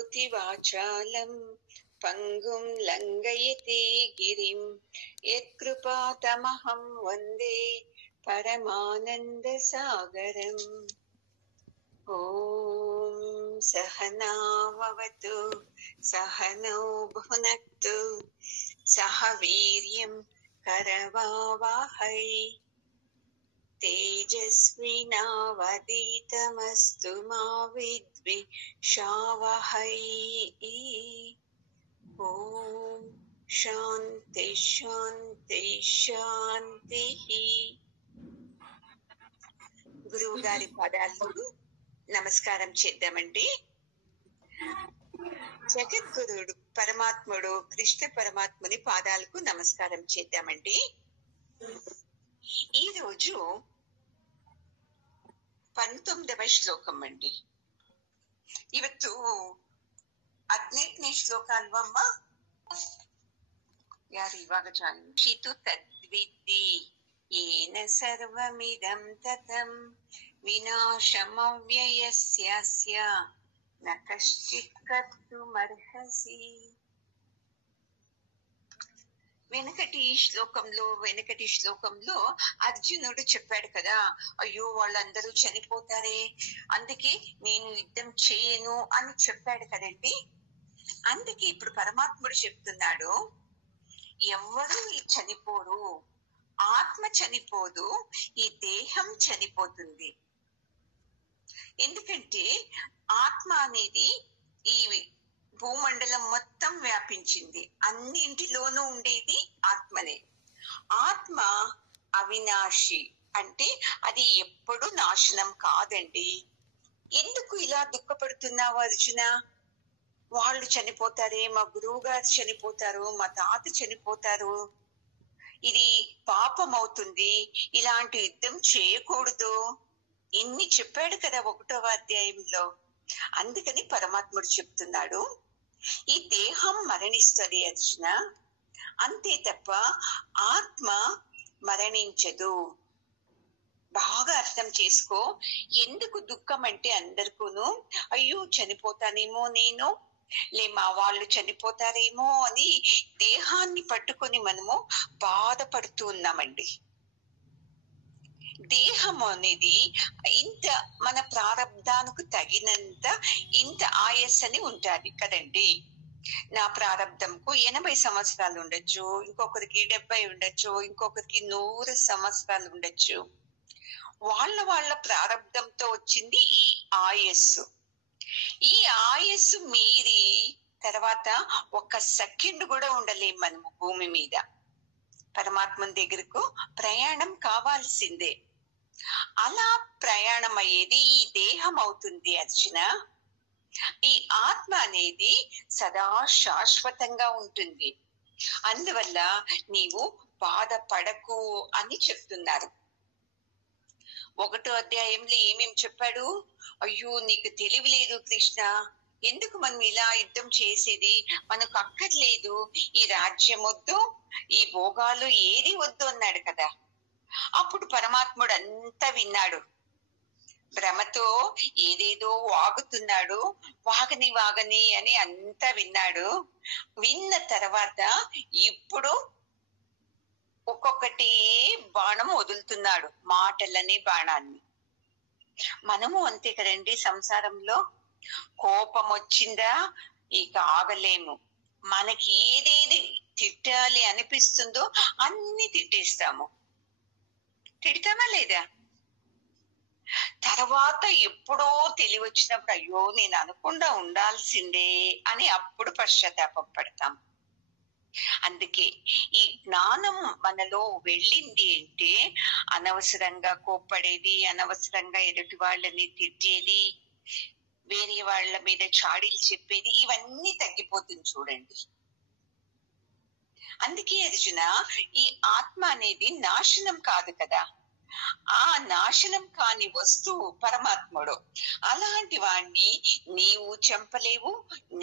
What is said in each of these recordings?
करोति वाचालं पंगुं लंघयति गिरिं यत्कृपातमहं वन्दे परमानन्दसागरम्। ॐ सहना भवतु सहनौ भुनक्तु सह वीर्यं करवावहै तेजस्विनावधीतमस्तु मा विद्विषावहै। ॐ शान्ति शान्ति शान्तिः। గురువు గారి పదాలకు నమస్కారం చేద్దామండి. జగద్గురుడు పరమాత్ముడు కృష్ణ పరమాత్ముని పాదాలకు నమస్కారం చేద్దామండి. ఈ రోజు 19వ ಶ್ಲೋಕಂ ಅಂడి. ಇವತ್ತು 18ನೇ ಶ್ಲೋಕ ಅಲ್ವಮ್ಮ? ಯಾರು ಇವಾಗ ಜಾಯಿನ್? ಶಿತು ತದ್ವಿದ್ದಿ येन सर्वमिदं ततं विनाशमव्ययस्यास्य न कश्चित् कर्तुमर्हसि। వెనకటి శ్లోకంలో అర్జునుడు చెప్పాడు కదా, అయ్యో వాళ్ళందరూ చనిపోతారే, అందుకే నేను యుద్ధం చేయను అని చెప్పాడు కదండి. అందుకే ఇప్పుడు పరమాత్ముడు చెప్తున్నాడు, ఎవ్వరూ చనిపోరు, ఆత్మ చనిపోదు, ఈ దేహం చనిపోతుంది. ఎందుకంటే ఆత్మ అనేది ఈ భూమండలం మొత్తం వ్యాపించింది, అన్నింటిలోనూ ఉండేది ఆత్మనే. ఆత్మ అవినాశి, అంటే అది ఎప్పుడు నాశనం కాదండి. ఎందుకు ఇలా దుఃఖపడుతున్నావు అర్జున? వాళ్ళు చనిపోతారే, మా గురువు గారు చనిపోతారు, మా తాత చనిపోతారు, ఇది పాపం అవుతుంది, ఇలాంటి యుద్ధం చేయకూడదు, ఇన్ని చెప్పాడు కదా 1వ అధ్యాయంలో. అందుకని పరమాత్ముడు చెప్తున్నాడు, ఈ దేహం మరణిస్తుంది అర్జున, అంతే తప్ప ఆత్మ మరణించదు. బాగా అర్థం చేసుకో. ఎందుకు దుఃఖం అంటే అందరికూను అయ్యో చనిపోతానేమో నేను, మా వాళ్ళు చనిపోతారేమో అని దేహాన్ని పట్టుకొని మనము బాధపడుతూ ఉన్నామండి. దేహం అనేది ఇంత మన ప్రారంధానికి తగినంత ఇంత ఆయస్సు ఉంటాది కదండి. నా ప్రారంధంకు 80 సంవత్సరాలు ఉండొచ్చు, ఇంకొకరికి 70 ఉండొచ్చు, ఇంకొకరికి 100 సంవత్సరాలు ఉండొచ్చు. వాళ్ళ ప్రారంధంతో వచ్చింది ఈ ఆయస్సు. ఈ ఆయస్సు మీరి తర్వాత 1 సెకండ్ కూడా ఉండలేం మనము భూమి మీద. పరమాత్మ దగ్గరకు ప్రయాణం కావాల్సిందే. అలా ప్రయాణం అయ్యేది ఈ దేహం అవుతుంది అర్జున. ఈ ఆత్మ అనేది సదా శాశ్వతంగా ఉంటుంది. అందువల్ల నీవు బాధపడకు అని చెప్తున్నారు. 1వ అధ్యాయంలో ఏమేం చెప్పాడు? అయ్యో నీకు తెలివి లేదు కృష్ణ, ఎందుకు మనం ఇలా యుద్ధం చేసేది, మనకు అక్కర్లేదు, ఈ రాజ్యం వద్దు, ఈ భోగాలు ఏది వద్దు అన్నాడు కదా. అప్పుడు పరమాత్ముడు అంతా విన్నాడు, భ్రమతో ఏదేదో వాగుతున్నాడు, వాగని అని అంతా విన్నాడు. విన్న తర్వాత ఇప్పుడు ఒక్కొక్కటి బాణం వదులుతున్నాడు, మాటలనే బాణాన్ని. మనము అంతే కదండి. సంసారంలో కోపం వచ్చిందా ఇక ఆగలేము. మనకి ఏదేది తిట్టాలి అనిపిస్తుందో అన్ని తిట్టేస్తాము. తిడతామా లేదా? తర్వాత ఎప్పుడో తెలివి వచ్చినప్పుడు అయ్యో నేను అనకుండా ఉండాల్సిందే అని అప్పుడు పశ్చాత్తాపం పడతాం. అందుకే ఈ జ్ఞానం మనలో వెళ్ళింది అంటే అనవసరంగా కోప్పడేది, అనవసరంగా ఎదుటి వాళ్ళని తిట్టేది, వేరే వాళ్ళ మీద చాడీలు చెప్పేది, ఇవన్నీ తగ్గిపోతుంది చూడండి. అందుకే అర్జున, ఈ ఆత్మ అనేది నాశనం కాదు కదా, ఆ నాశనం కాని వస్తువు పరమాత్ముడు. అలాంటి వాణ్ణి నీవు చంపలేవు,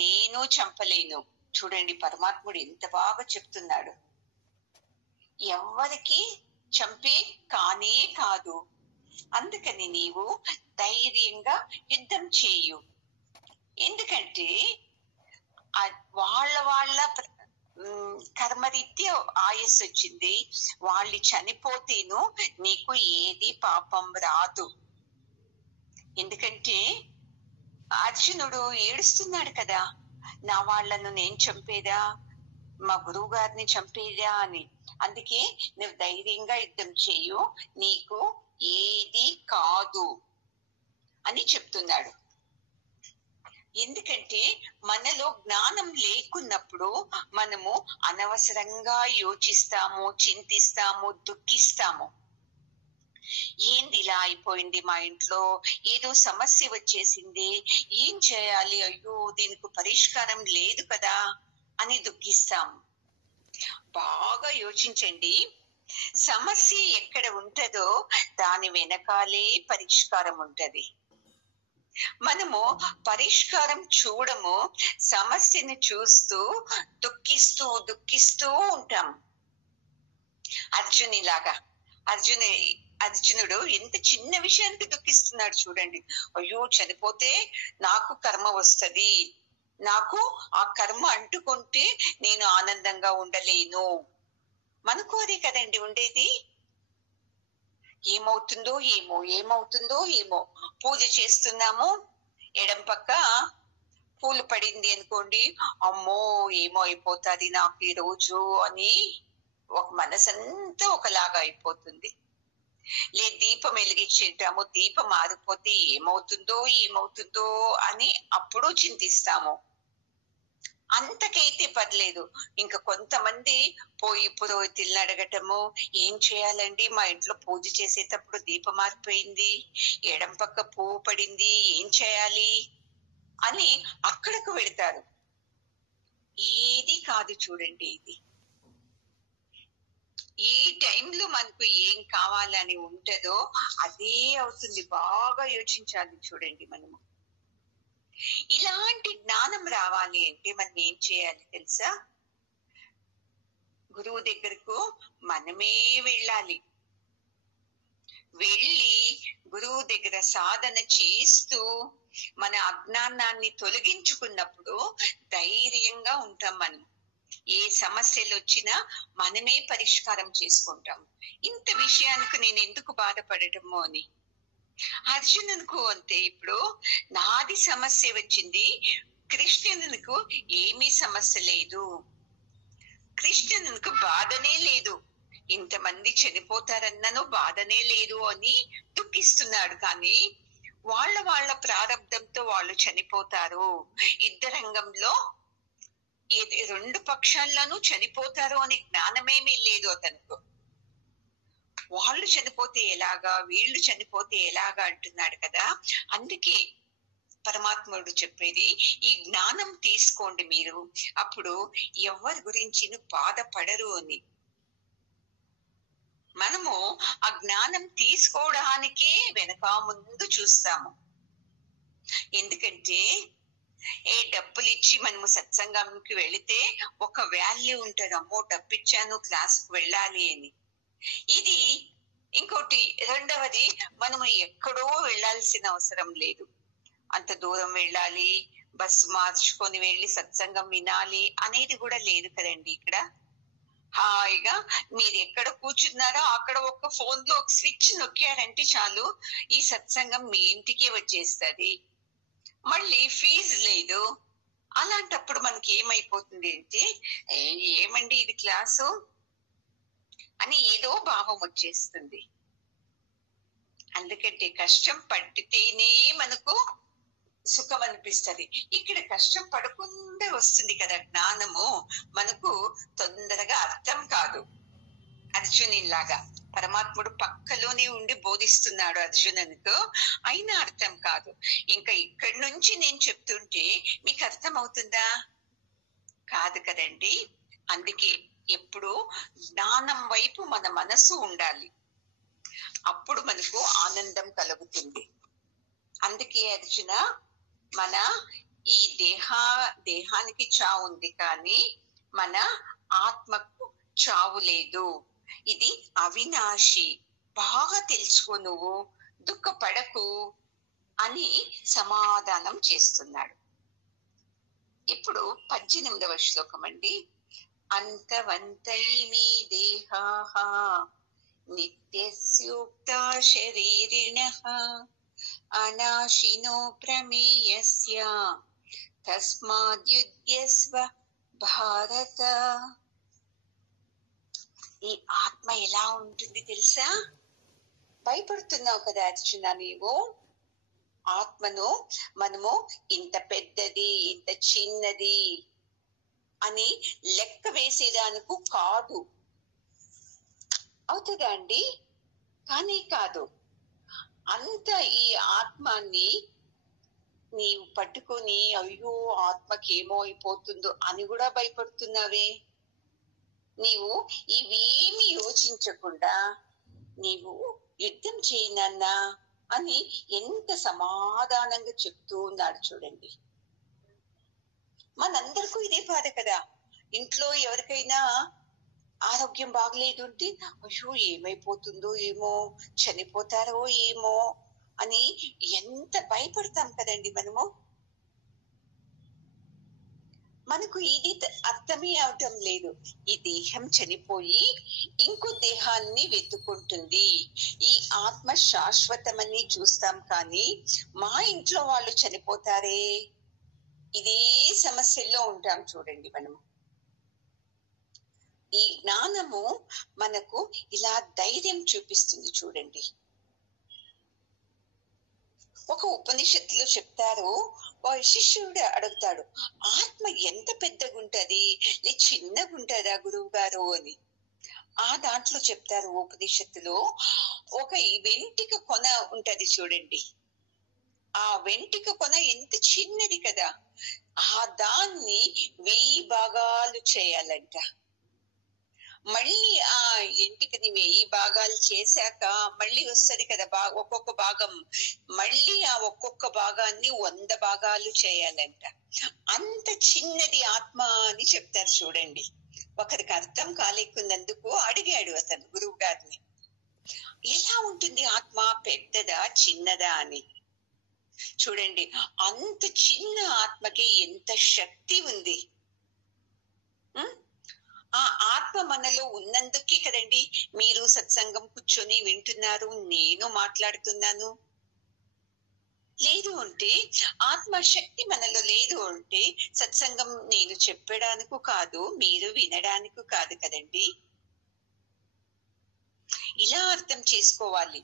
నేను చంపలేను. చూడండి పరమాత్ముడు ఎంత బాగా చెప్తున్నాడు. ఎవరికి చంపే కానే కాదు. అందుకని నీవు ధైర్యంగా యుద్ధం చేయు. ఎందుకంటే వాళ్ళ వాళ్ళ కర్మరీత్యా ఆయస్సు వచ్చింది. వాళ్ళు చనిపోతేను నీకు ఏది పాపం రాదు. ఎందుకంటే అర్జునుడు ఏడుస్తున్నాడు కదా, నా వాళ్లను నేను చంపేదా, మా గురువు గారిని చంపేదా అని. అందుకే నువ్వు ధైర్యంగా యుద్ధం చేయు, నీకు ఏది కాదు అని చెప్తున్నాడు. ఎందుకంటే మనలో జ్ఞానం లేకున్నప్పుడు మనము అనవసరంగా యోచిస్తాము, చింతిస్తాము, దుఃఖిస్తాము. ఏంది ఇలా అయిపోయింది, మా ఇంట్లో ఏదో సమస్య వచ్చేసింది, ఏం చేయాలి, అయ్యో దీనికి పరిష్కారం లేదు కదా అని దుఃఖిస్తాము. బాగా యోచించండి, సమస్య ఎక్కడ ఉంటదో దాని వెనకాలే పరిష్కారం ఉంటది. మనము పరిష్కారం చూడము, సమస్యను చూస్తూ దుఃఖిస్తూ దుఃఖిస్తూ ఉంటాం. అర్జునిలాగా అర్జునుడు ఎంత చిన్న విషయానికి దుఃఖిస్తున్నాడు చూడండి. అయ్యో చనిపోతే నాకు కర్మ వస్తది, నాకు ఆ కర్మ అంటుకుంటే నేను ఆనందంగా ఉండలేను. మనకు అదే కదండి ఉండేది. ఏమవుతుందో ఏమో, ఏమవుతుందో ఏమో. పూజ చేస్తున్నాము, ఎడం పక్క పూలు పడింది అనుకోండి, అమ్మో ఏమో అయిపోతుంది నాకు ఈ రోజు అని ఒక మనసంతా ఒకలాగా అయిపోతుంది. లేదు దీపం వెలిగించేటాము, దీపం ఆరిపోతే ఏమవుతుందో ఏమవుతుందో అని అప్పుడు చింతిస్తాము. అంతకైతే పర్లేదు. ఇంకా కొంతమంది పోయి పురోహితుల్ని అడగటము, ఏం చేయాలండి, మా ఇంట్లో పూజ చేసేటప్పుడు దీపం మారిపోయింది, ఎడం పక్క పువ్వు పడింది, ఏం చేయాలి అని అక్కడకు వెళతారు. ఏది కాదు చూడండి. ఇది ఏ టైంలో మనకు ఏం కావాలని ఉంటుందో అదే అవుతుంది. బాగా యోచించాలి చూడండి. మనము ఇలాంటి జ్ఞానం రావాలి అంటే మనం ఏం చేయాలి తెలుసా? గురువు దగ్గరకు మనమే వెళ్ళాలి. వెళ్ళి గురువు దగ్గర సాధన చేస్తూ మన అజ్ఞానాన్ని తొలగించుకున్నప్పుడు ధైర్యంగా ఉంటాం. మనం ఏ సమస్యలు వచ్చినా మనమే పరిష్కారం చేసుకుంటాం. ఇంత విషయానికి నేను ఎందుకు బాధపడటము అని. అర్జునునికి అంతే. ఇప్పుడు నాది సమస్య వచ్చింది, కృష్ణునికి ఏమీ సమస్య లేదు, కృష్ణునికి బాధనే లేదు, ఇంతమంది చనిపోతారన్నను బాధనే లేదు అని దుఃఖిస్తున్నాడు. కానీ వాళ్ళ ప్రారంధంతో వాళ్ళు చనిపోతారు. యుద్ధరంగంలో రెండు పక్షాల్లోనూ చనిపోతారు అనే జ్ఞానమేమీ లేదు అతనికి. వాళ్ళు చనిపోతే ఎలాగా, వీళ్ళు చనిపోతే ఎలాగా అంటున్నాడు కదా. అందుకే పరమాత్ముడు చెప్పేది, ఈ జ్ఞానం తీసుకోండి మీరు, అప్పుడు ఎవరి గురించి బాధపడరు అని. మనము ఆ జ్ఞానం తీసుకోవడానికే వెనక ముందు చూస్తాము. ఎందుకంటే డబ్బులు ఇచ్చి మనము సత్సంగంకి వెళితే ఒక వాల్యూ ఉంటుంది, అమ్మో డబ్బు ఇచ్చాను క్లాస్కి వెళ్ళాలి అని. ఇది ఇంకోటి. రెండవది, మనము ఎక్కడో వెళ్ళాల్సిన అవసరం లేదు, అంత దూరం వెళ్ళాలి, బస్సు మార్చుకొని వెళ్ళి సత్సంగం వినాలి అనేది కూడా లేదు కదండి. ఇక్కడ హాయిగా మీరు ఎక్కడ కూర్చున్నారో అక్కడ ఒక ఫోన్ లో ఒక స్విచ్ నొక్కారంటే చాలు, ఈ సత్సంగం మీ ఇంటికే వచ్చేస్తుంది, మళ్ళీ ఫీజు లేదు. అలాంటప్పుడు మనకి ఏమైపోతుంది అంటే, ఏమండి ఇది క్లాసు అని ఏదో భావం వచ్చేస్తుంది. అందుకంటే కష్టం పడితేనే మనకు సుఖం అనిపిస్తుంది. ఇక్కడ కష్టం పడకుండా వస్తుంది కదా జ్ఞానము, మనకు తొందరగా అర్థం కాదు. అర్జునులాగా పరమాత్ముడు పక్కలోనే ఉండి బోధిస్తున్నాడు అర్జునునికి, అయినా అర్థం కాదు. ఇంకా ఇక్కడి నుంచి నేను చెప్తుంటే మీకు అర్థం అవుతుందా? కాదు కదండి. అందుకే ఎప్పుడు జ్ఞానం వైపు మన మనసు ఉండాలి, అప్పుడు మనకు ఆనందం కలుగుతుంది. అందుకే అర్జున, మన ఈ దేహానికి చావు ఉంది, కానీ మన ఆత్మకు చావు లేదు. ఇది అవినాశి, బాగా తెలుసుకో, నువ్వు దుఃఖపడకు అని సమాధానం చేస్తున్నాడు. ఇప్పుడు 18వ శ్లోకం అండి. అంతవంతైమే దేహాః నిత్యస్యోక్తా శరీరిణః అనాశినో ప్రమేయస్య తస్మాద్యుధ్యస్వ భారత. ఈ ఆత్మ ఎలా ఉంటుంది తెలుసా? భయపడుతున్నావు కదా అర్జున నీవు. ఆత్మను మనము ఇంత పెద్దది ఇంత చిన్నది అని లెక్క వేసేదానికి కాదు. అవుతుందా అండి? కానీ కాదు. అంత ఈ ఆత్మాన్ని నీవు పట్టుకొని అయ్యో ఆత్మకేమో అయిపోతుందో అని కూడా భయపడుతున్నావే. నీవు ఇవేమి యోచించకుండా నీవు యుద్ధం చేయనన్నా అని ఎంత సమాధానంగా చెప్తూ ఉన్నాడు చూడండి. మనందరికీ ఇదే బాధ కదా. ఇంట్లో ఎవరికైనా ఆరోగ్యం బాగలేదు అంటే అయ్యో ఏమైపోతుందో ఏమో, చనిపోతారో ఏమో అని ఎంత భయపడతాం కదండి మనము. మనకు ఇది అర్థమే అవటం లేదు. ఈ దేహం చనిపోయి ఇంకో దేహాన్ని వెతుకుంటుంది. ఈ ఆత్మ శాశ్వతమని చూస్తాం కానీ మా ఇంట్లో వాళ్ళు చనిపోతారే, ఇదే సమస్యల్లో ఉంటాం చూడండి మనము. ఈ జ్ఞానము మనకు ఇలా ధైర్యం చూపిస్తుంది చూడండి. ఒక ఉపనిషత్తులో చెప్తారు, శిష్యుడు అడుగుతాడు, ఆత్మ ఎంత పెద్దగుంటది చిన్నగుంటదా గురువు గారు అని. ఆ దాంట్లో చెప్తారు ఉపనిషత్తులో, ఒక వెంటిక కొన ఉంటది చూడండి. ఆ వెంటిక కొన ఎంత చిన్నది కదా, ఆ దాన్ని 1000 భాగాలు చేయాలంట. మళ్ళీ ఆ ఎంటికని 1000 భాగాలు చేశాక మళ్ళీ వస్తది కదా ఒక్కొక్క భాగం. మళ్ళీ ఆ ఒక్కొక్క భాగాన్ని 100 భాగాలు చేయాలంట. అంత చిన్నది ఆత్మ అని చెప్తారు చూడండి. ఒకరికి అర్థం కాలేకున్నందుకు అడిగాడు అతను గురువు గారిని, ఎలా ఉంటుంది ఆత్మ, పెద్దదా చిన్నదా అని. చూడండి, అంత చిన్న ఆత్మకి ఎంత శక్తి ఉంది. ఆ ఆత్మ మనలో ఉన్నందుకే కదండి మీరు సత్సంగం కూర్చొని వింటున్నారు, నేను మాట్లాడుతున్నాను. లేదు అంటే, ఆత్మశక్తి మనలో లేదు అంటే సత్సంగం నేను చెప్పడానికి కాదు, మీరు వినడానికి కాదు కదండి. ఇలా అర్థం చేసుకోవాలి.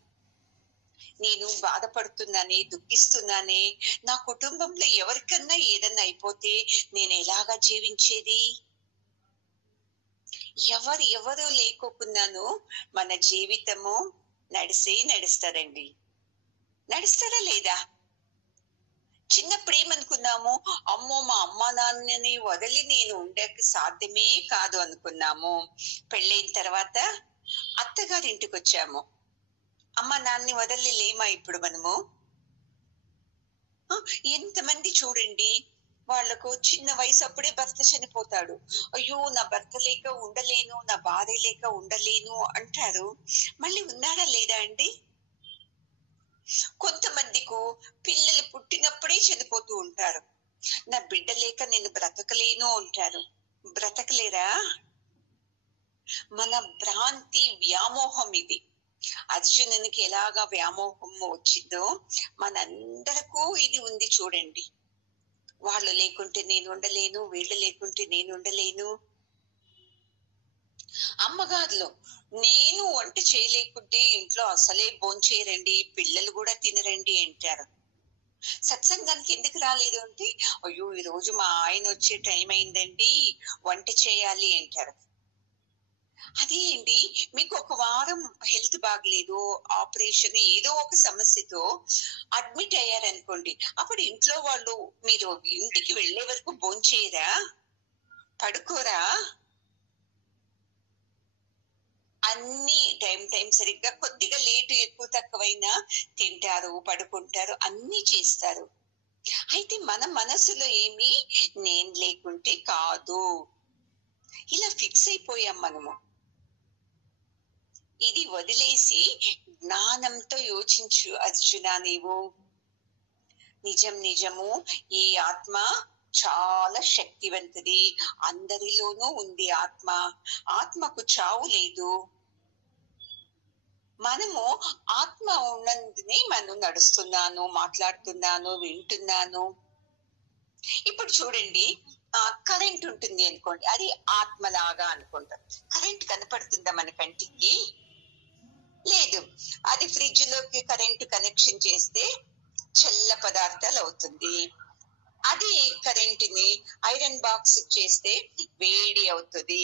నేను బాధపడుతున్నానే, దుఃఖిస్తున్నానే, నా కుటుంబంలో ఎవరికన్నా ఏదన్నా అయిపోతే నేను ఎలాగా జీవించేది? ఎవరు లేకోకున్నాను మన జీవితము నడుస్తారండి. నడుస్తారా లేదా? చిన్నప్పుడు ఏమనుకున్నాము, అమ్మో మా అమ్మ నాన్నని వదిలి నేను ఉండక సాధ్యమే కాదు అనుకున్నాము. పెళ్ళైన తర్వాత అత్తగారింటికి వచ్చాము, అమ్మ నాన్నని వదిలి లేమా ఇప్పుడు మనము? ఎంతమంది చూడండి, వాళ్లకు చిన్న వయసు అప్పుడే భర్త చనిపోతాడు, అయ్యో నా భర్త లేక ఉండలేను, నా భార్య లేక ఉండలేను అంటారు. మళ్ళీ ఉన్నారా లేదా అండి? కొంతమందికు పిల్లలు పుట్టినప్పుడే చనిపోతూ ఉంటారు, నా బిడ్డ లేక నేను బ్రతకలేను అంటారు. బ్రతకలేరా? మన భ్రాంతి, వ్యామోహం ఇది. అర్జునునికి ఎలాగా వ్యామోహం వచ్చిందో మనందరకు ఇది ఉంది చూడండి. వాళ్ళు లేకుంటే నేను ఉండలేను, వీళ్ళు లేకుంటే నేను ఉండలేను. అమ్మగారులు నేను వంట చేయలేకుంటే ఇంట్లో అసలే భోంచేయరండి, పిల్లలు కూడా తినరండి అంటారు. సత్సంగానికి ఎందుకు రాలేదు అంటే, అయ్యో ఈ రోజు మా ఆయన వచ్చే టైం అయిందండి, వంట చేయాలి అంటారు. అదే అండి, మీకు ఒక వారం హెల్త్ బాగలేదు, ఆపరేషన్ ఏదో ఒక సమస్యతో అడ్మిట్ అయ్యారనుకోండి, అప్పుడు ఇంట్లో వాళ్ళు మీరు ఇంటికి వెళ్లే వరకు భోంచేయరా, పడుకోరా? అన్ని టైం సరిగ్గా, కొద్దిగా లేటు ఎక్కువ తక్కువైనా తింటారు, పడుకుంటారు, అన్ని చేస్తారు. అయితే మన మనసులో ఏమి, నేను లేకుంటే కాదు, ఇలా ఫిక్స్ అయిపోయాం మనము. ఇది వదిలేసి జ్ఞానంతో యోచించు అర్జున. నీవు నిజము ఈ ఆత్మ చాలా శక్తివంతుది. అందరిలోనూ ఉంది ఆత్మ. ఆత్మకు చావు లేదు. మనము ఆత్మ ఉన్నందునే మనం నడుస్తున్నాను, మాట్లాడుతున్నాను, వింటున్నాను. ఇప్పుడు చూడండి, కరెంట్ ఉంటుంది అనుకోండి, అది ఆత్మలాగా అనుకుంటాం. కరెంట్ కనపడుతుందా మన కంటికి? లేదు. అది ఫ్రిడ్జ్ లోకి కరెంట్ కనెక్షన్ చేస్తే చల్ల పదార్థాలు అవుతుంది. అది కరెంట్ ని ఐరన్ బాక్స్ చేస్తే వేడి అవుతుంది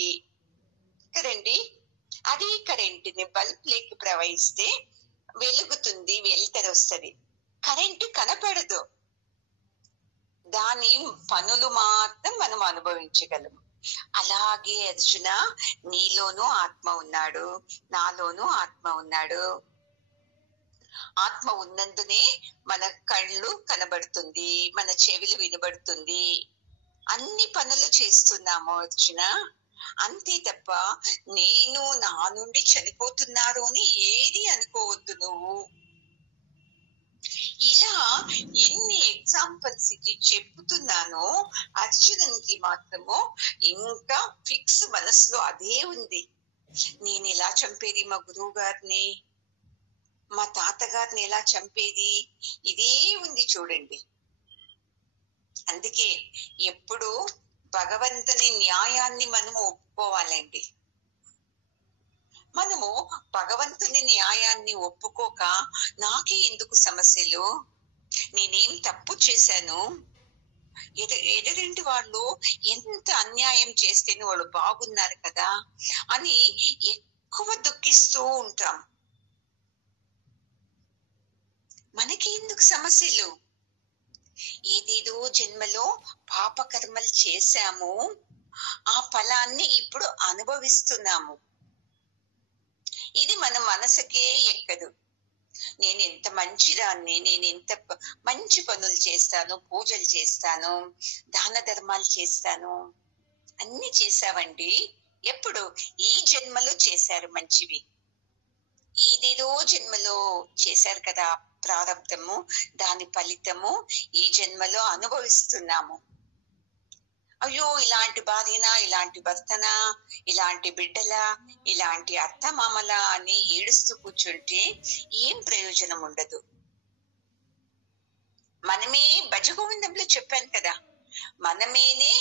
కదండి. అది కరెంట్ ని బల్బ్ లేకి ప్రవహిస్తే వెలుగుతుంది, వెలుతురు వస్తుంది. కరెంటు కనపడదు, దాని పనులు మాత్రం మనం అనుభవించగలము. అలాగే అర్జున, నీలోనూ ఆత్మ ఉన్నాడు, నాలోనూ ఆత్మ ఉన్నాడు. ఆత్మ ఉన్నందునే మన కళ్ళు కనబడుతుంది, మన చెవులు వినబడుతుంది, అన్ని పనులు చేస్తున్నాము అర్జున. అంతే తప్ప నేను నా నుండి చనిపోతున్నారు అని ఏది అనుకోవద్దు నువ్వు. ఇలా ఎన్ని ఎగ్జాంపుల్స్ ఇచ్చి చెప్తున్నానో అర్జునునికి మాత్రము ఇంకా ఫిక్స్ మనసులో అదే ఉంది. నేను ఎలా చంపేది మా గురువు గారిని, మా తాతగారిని ఎలా చంపేది, ఇదే ఉంది చూడండి. అందుకే ఎప్పుడు భగవంతుని న్యాయాన్ని మనము ఒప్పుకోవాలండి. మనము భగవంతుని న్యాయాన్ని ఒప్పుకోక నాకే ఎందుకు సమస్యలు, నేనేం తప్పు చేశాను, ఎదురింటి వాళ్ళు ఎంత అన్యాయం చేస్తేనే వాళ్ళు బాగున్నారు కదా అని ఎక్కువ దుఃఖిస్తూ ఉంటాం. మనకి ఎందుకు సమస్యలు? ఏదేదో జన్మలో పాపకర్మలు చేశాము, ఆ ఫలాన్ని ఇప్పుడు అనుభవిస్తున్నాము. ఇది మన మనసుకే ఎక్కదు. నేను ఎంత మంచిదాన్ని, నేను ఎంత మంచి పనులు చేస్తాను, పూజలు చేస్తాను, దాన ధర్మాలు చేస్తాను, అన్ని చేశావండి. ఎప్పుడు? ఈ జన్మలో చేశారు మంచివి. ఏదేదో జన్మలో చేశారు కదా ప్రారంధము, దాని ఫలితము ఈ జన్మలో అనుభవిస్తున్నాము. అయ్యో, ఇలాంటి భార్యనా, ఇలాంటి భర్తనా, ఇలాంటి బిడ్డలా, ఇలాంటి అత్త మామలా అని ఏడుస్తూ కూర్చుంటే ఏం ప్రయోజనం ఉండదు. మనమే భజగోవిందంలో చెప్పాను కదా, మనమేనే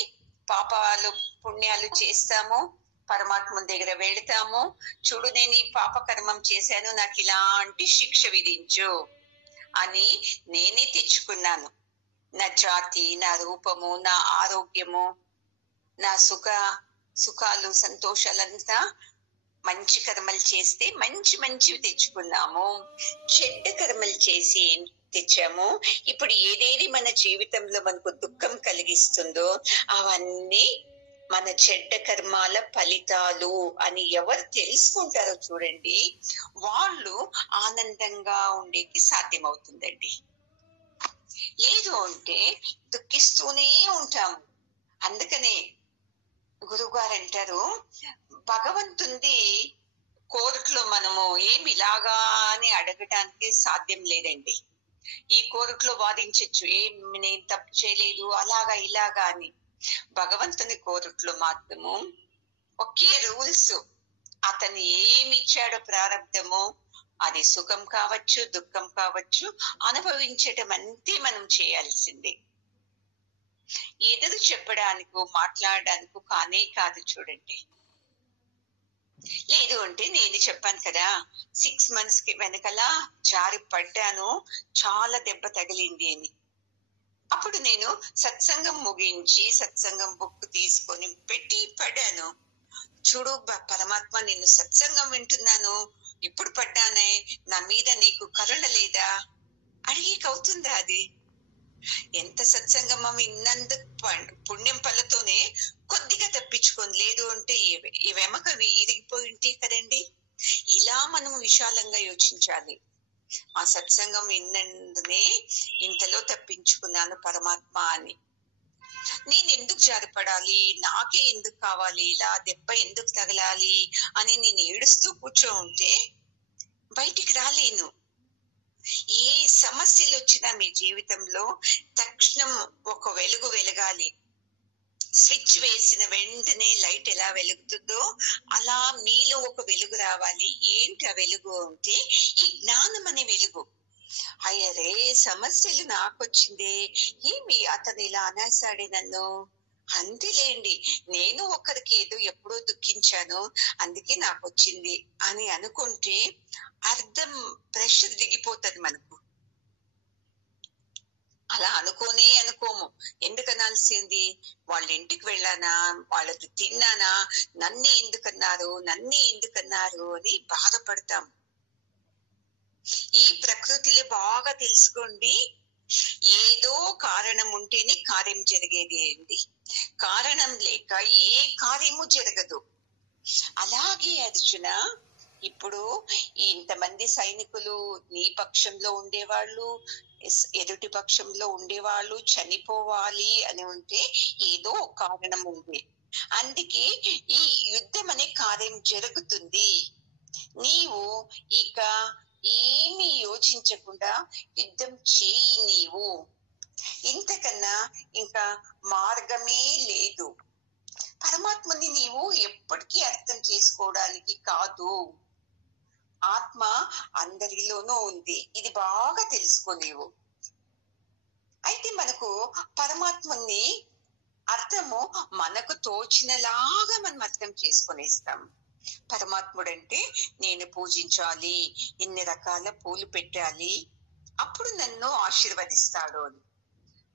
పాపాలు పుణ్యాలు చేస్తాము, పరమాత్మ దగ్గర వెళతాము. చూడు, నేను ఈ పాపకర్మం చేశాను, నాకు ఇలాంటి శిక్ష విధించు అని నేనే తెచ్చుకున్నాను. నా జాతి, నా రూపము, నా ఆరోగ్యము, నా సుఖాలు సంతోషాలంతా మంచి కర్మలు చేస్తే మంచివి తెచ్చుకున్నాము. చెడ్డ కర్మలు చేసి ఏం తెచ్చాము? ఇప్పుడు ఏదేది మన జీవితంలో మనకు దుఃఖం కలిగిస్తుందో అవన్నీ మన చెడ్డ కర్మాల ఫలితాలు అని ఎవరు తెలుసుకుంటారో చూడండి, వాళ్ళు ఆనందంగా ఉండేకి సాధ్యమవుతుందండి. లేదు అంటే దుఃఖిస్తూనే ఉంటాము. అందుకనే గురువుగారు అంటారు, భగవంతుడి కోరికలో మనము ఏమి ఇలాగా అని అడగటానికి సాధ్యం లేదండి. ఈ కోరికలో వాదించచ్చు, ఏమి నేను తప్పు చేయలేదు అలాగా ఇలాగా అని. భగవంతుని కోరికలో మాత్రము ఒకే రూల్స్. అతను ఏమి ఇచ్చాడో ప్రారంధము, అది సుఖం కావచ్చు, దుఃఖం కావచ్చు, అనుభవించటం అంతే మనం చేయాల్సిందే. ఎదురు చెప్పడానికి, మాట్లాడడానికి కానే కాదు చూడండి. లేదు అంటే నేను చెప్పాను కదా, 6 months కి వెనకల జారి పడ్డాను, చాలా దెబ్బ తగిలింది అని. అప్పుడు నేను సత్సంగం ముగించి సత్సంగం బుక్ తీసుకొని పెట్టి పడ్డాను. చూడు పరమాత్మ, నేను సత్సంగం వింటున్నాను, ఇప్పుడు పడ్డానే, నా మీద నీకు కరుణ లేదా? అడిగేకవుతుందా అది? ఎంత సత్సంగమం విన్నందుకు పుణ్యం పళ్ళతోనే కొద్దిగా తప్పించుకొని, లేదు అంటే ఈ వెమక ఇరిగిపోయింటే కదండి. ఇలా మనం విశాలంగా యోచించాలి. ఆ సత్సంగం విన్నందునే ఇంతలో తప్పించుకున్నాను పరమాత్మ అని. నేను ఎందుకు జారిపడాలి, నాకే ఎందుకు కావాలి, ఇలా దెబ్బ ఎందుకు తగలాలి అని నేను ఏడుస్తూ కూర్చో ఉంటే బయటికి రాలేను. ఏ సమస్యలు వచ్చినా మీ జీవితంలో తక్షణం ఒక వెలుగు వెలగాలి. స్విచ్ వేసిన వెంటనే లైట్ ఎలా వెలుగుతుందో అలా మీలో ఒక వెలుగు రావాలి. ఏంటి ఆ వెలుగు అంటే ఈ జ్ఞానం అనే వెలుగు. అయ్యరే సమస్యలు నాకొచ్చిందే, ఏమి అతను ఇలా అనేసాడే నన్ను, అంతేలేండి నేను ఒకరికి ఏదో ఎప్పుడో దుఃఖించాను అందుకే నాకు వచ్చింది అని అనుకుంటే అర్థం ప్రెషర్ దిగిపోతుంది మనకు. అలా అనుకోము. ఎందుకు అనాల్సింది? వాళ్ళ ఇంటికి వెళ్ళానా, వాళ్ళకి తిన్నానా, నన్నే ఎందుకన్నారు అని బాధపడతాం. ఈ ప్రకృతిలో బాగా తెలుసుకోండి, ఏదో కారణం ఉంటేనే కార్యం జరిగేది ఏంటి, కారణం లేక ఏ కార్యము జరగదు. అలాగే అర్జున, ఇప్పుడు ఇంతమంది సైనికులు నీ పక్షంలో ఉండేవాళ్ళు, ఎదుటి పక్షంలో ఉండేవాళ్ళు చనిపోవాలి అని ఉంటే ఏదో కారణం ఉంది. అందుకే ఈ యుద్ధం అనే కార్యం జరుగుతుంది. నీవు ఇక ఏమీ యోచించకుండా యుద్ధం చేయి. నీవు ఇంతకన్నా ఇంకా మార్గమే లేదు. పరమాత్మని నీవు ఎప్పటికీ అర్థం చేసుకోవడానికి కాదు, ఆత్మ అందరిలోనూ ఉంది, ఇది బాగా తెలుసుకో నీవు. అయితే మనకు పరమాత్మని అర్థము మనకు తోచినలాగా మనం అర్థం చేసుకునేస్తాం. పరమాత్ముడు అంటే నేను పూజించాలి, ఇన్ని రకాల పూలు పెట్టాలి, అప్పుడు నన్ను ఆశీర్వదిస్తాడు అని.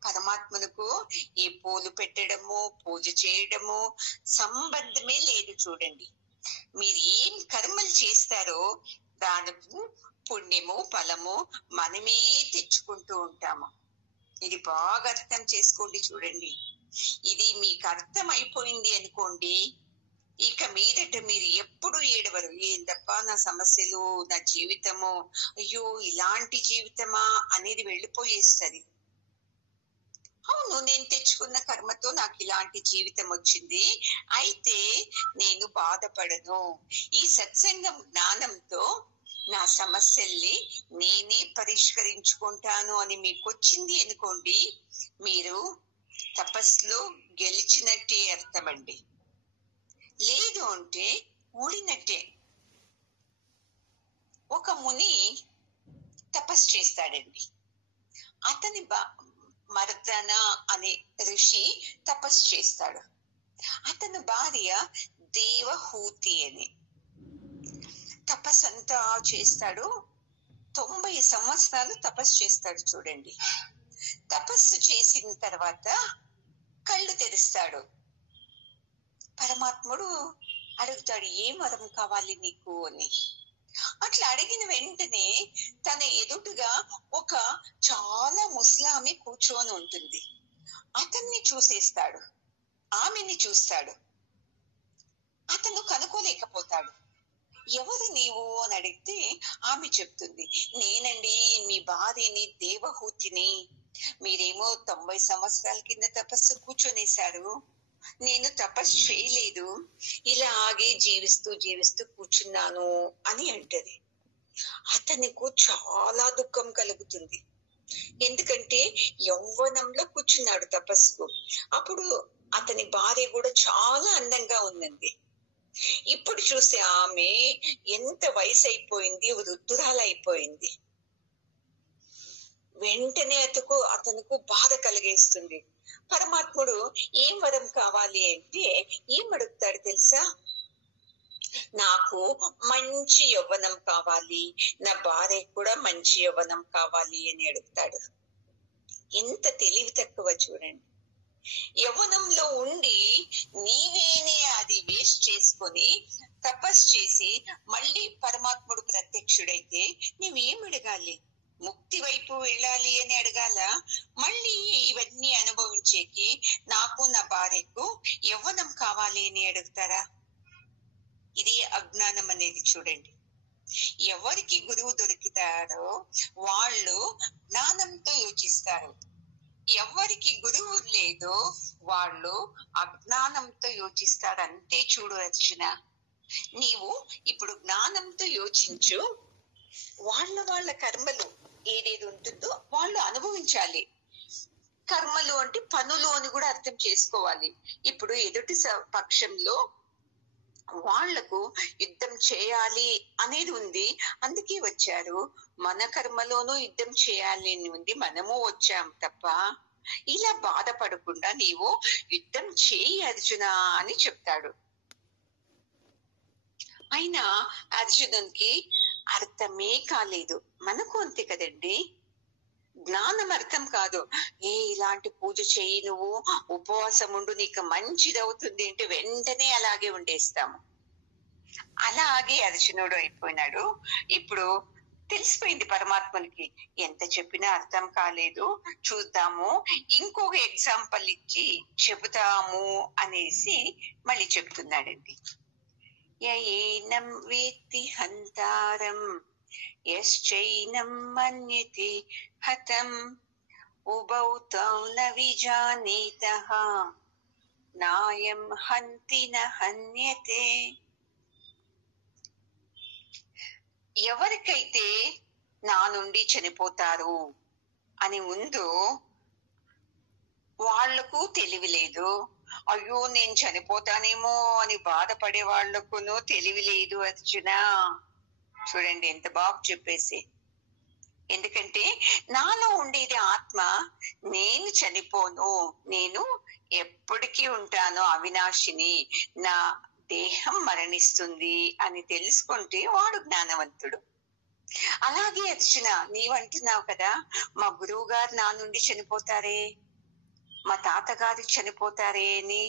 పరమాత్మకు ఈ పూలు పెట్టడము, పూజ చేయడము సంబంధమే లేదు. చూడండి, మీరు ఏం కర్మలు చేస్తారో దానికి పుణ్యము ఫలము మనమే తెచ్చుకుంటూ ఉంటాము. ఇది బాగా అర్థం చేసుకోండి. చూడండి, ఇది మీకు అర్థం అయిపోయింది అనుకోండి, ఇక మీదట మీరు ఎప్పుడు ఏడవరు. ఏందప్పా నా సమస్యలు, నా జీవితము, అయ్యో ఇలాంటి జీవితమా అనేది వెళ్ళిపోయేస్తుంది. అవును, నేను తెచ్చుకున్న కర్మతో నాకు ఇలాంటి జీవితం వచ్చింది, అయితే నేను బాధపడను. ఈ సత్సంగం జ్ఞానంతో నా సమస్యల్ని నేనే పరిష్కరించుకుంటాను అని మీకు వచ్చింది అనుకోండి, మీరు తపస్సులో గెలిచినట్టే అర్థమండి. లేదు అంటే ఓడినట్టే. ఒక ముని తపస్సు చేస్తాడండి. అతని మర్దన అనే ఋషి తపస్సు చేస్తాడు. అతని భార్య దేవహూతి అని. తపస్సు అంతా చేస్తాడు, 90 సంవత్సరాలు తపస్సు చేస్తాడు. చూడండి, తపస్సు చేసిన తర్వాత కళ్ళు తెరుస్తాడు. పరమాత్ముడు అడుగుతాడు, ఏం వరం కావాలి నీకు అని. అట్లా అడిగిన వెంటనే తన ఎదుటుగా ఒక చాలా ముస్లామి కూర్చొని ఉంటుంది. అతన్ని చూసేస్తాడు, ఆమెని చూస్తాడు. అతను కనుక్కోలేకపోతాడు. ఎవరు నీవు అని అడిగితే ఆమె చెప్తుంది, నేనండి మీ భార్యని దేవహూతిని. మీరేమో 90 సంవత్సరాల కింద తపస్సు కూర్చొనేశారు, నేను తపస్సు చేయలేదు, ఇలాగే జీవిస్తూ కూర్చున్నాను అని అంటది. అతనికి చాలా దుఃఖం కలుగుతుంది. ఎందుకంటే యవ్వనంలో కూర్చున్నాడు తపస్సుకు. అప్పుడు అతని భార్య కూడా చాలా అందంగా ఉందండి. ఇప్పుడు చూస్తే ఆమె ఎంత వయసు అయిపోయింది, వృద్ధురాలైపోయింది. వెంటనే అతనుకు బాధ కలిగేస్తుంది. పరమాత్ముడు ఏం వరం కావాలి అంటే ఏం అడుగుతాడు తెలుసా? నాకు మంచి యవ్వనం కావాలి, నా భార్య కూడా మంచి యవ్వనం కావాలి అని అడుగుతాడు. ఎంత తెలివి తక్కువ చూడండి. యవ్వనంలో ఉండి నీవేనే అది వేస్ట్ చేసుకొని తపస్సు చేసి మళ్ళీ పరమాత్ముడు ప్రత్యక్షుడైతే నీవేం అడగాలి? ముక్తి వైపు వెళ్ళాలి అని అడగాల? మళ్ళీ ఇవన్నీ అనుభవించేకి నాకు నా భార్యకు యవ్వనం కావాలి అని అడుగుతారా? ఇది అజ్ఞానం అనేది. చూడండి, ఎవరికి గురువు దొరుకుతారో వాళ్ళు జ్ఞానంతో యోచిస్తారు, ఎవరికి గురువు లేదో వాళ్ళు అజ్ఞానంతో యోచిస్తారు. అంతే. చూడు అర్జున, నీవు ఇప్పుడు జ్ఞానంతో యోచించు. వాళ్ళ కర్మలు ఏదేది ఉంటుందో వాళ్ళు అనుభవించాలి. కర్మలు అంటే పనులు అని కూడా అర్థం చేసుకోవాలి. ఇప్పుడు ఎదుటి పక్షంలో వాళ్లకు యుద్ధం చేయాలి అనేది ఉంది, అందుకే వచ్చారు. మన కర్మలోనూ యుద్ధం చేయాలి అని ఉంది, మనము వచ్చాం తప్ప ఇలా బాధపడకుండా నీవు యుద్ధం చేయి అర్జున అని చెప్తాడు. అయినా అర్జునునికి అర్థమే కాలేదు. మనకు అంతే కదండి, జ్ఞానం అర్థం కాదు. ఇలాంటి పూజ చేయి, నువ్వు ఉపవాసం ఉండు, నీకు మంచిదవుతుంది అంటే వెంటనే అలాగే ఉండేస్తాము. అలాగే అర్జునుడు అయిపోయినాడు. ఇప్పుడు తెలిసిపోయింది పరమాత్మనికి, ఎంత చెప్పినా అర్థం కాలేదు, చూద్దాము, ఇంకొక ఎగ్జాంపుల్ ఇచ్చి చెబుతాము అనేసి మళ్ళీ చెప్తున్నాడండి. యయేనం వేత్తి హంతారం యశ్చైనం మన్యతే హతం ఉభౌ తౌ న విజానీతః నాయం హంతి న హన్యతే. ఎవరికైతే నా నుండి చనిపోతారు అని ఉందో వాళ్లకు తెలివి లేదు. అయ్యో నేను చనిపోతానేమో అని బాధపడే వాళ్లకును తెలివి లేదు అర్జున. చూడండి ఎంత బాగా చెప్పేసి. ఎందుకంటే నాలో ఉండేది ఆత్మ, నేను చనిపోను, నేను ఎప్పటికీ ఉంటాను, అవినాశిని, నా దేహం మరణిస్తుంది అని తెలుసుకుంటే వాడు జ్ఞానవంతుడు. అలాగే అర్జున నీవంటున్నావు కదా, మా గురువు గారు నా నుండి చనిపోతారే, మా తాతగారు చనిపోతారే అని.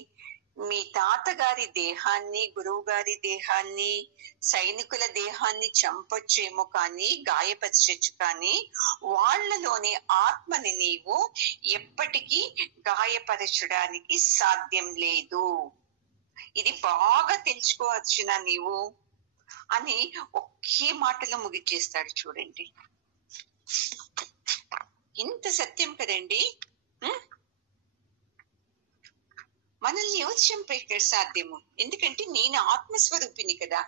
మీ తాతగారి దేహాన్ని, గురువు గారి దేహాన్ని, సైనికుల దేహాన్ని చంపొచ్చేమో కానీ గాయపరచచ్చు, కానీ వాళ్లలోని ఆత్మని నీవు ఎప్పటికీ గాయపరచడానికి సాధ్యం లేదు. ఇది బాగా తెలుసుకో అర్జున నీవు అని ఒకే మాటలో ముగిచ్చేస్తాడు. చూడండి ఇంత సత్యం కదండి. మనల్ని ఎవరు చంపేక్కడ సాధ్యము? ఎందుకంటే నేను ఆత్మస్వరూపిని కదా.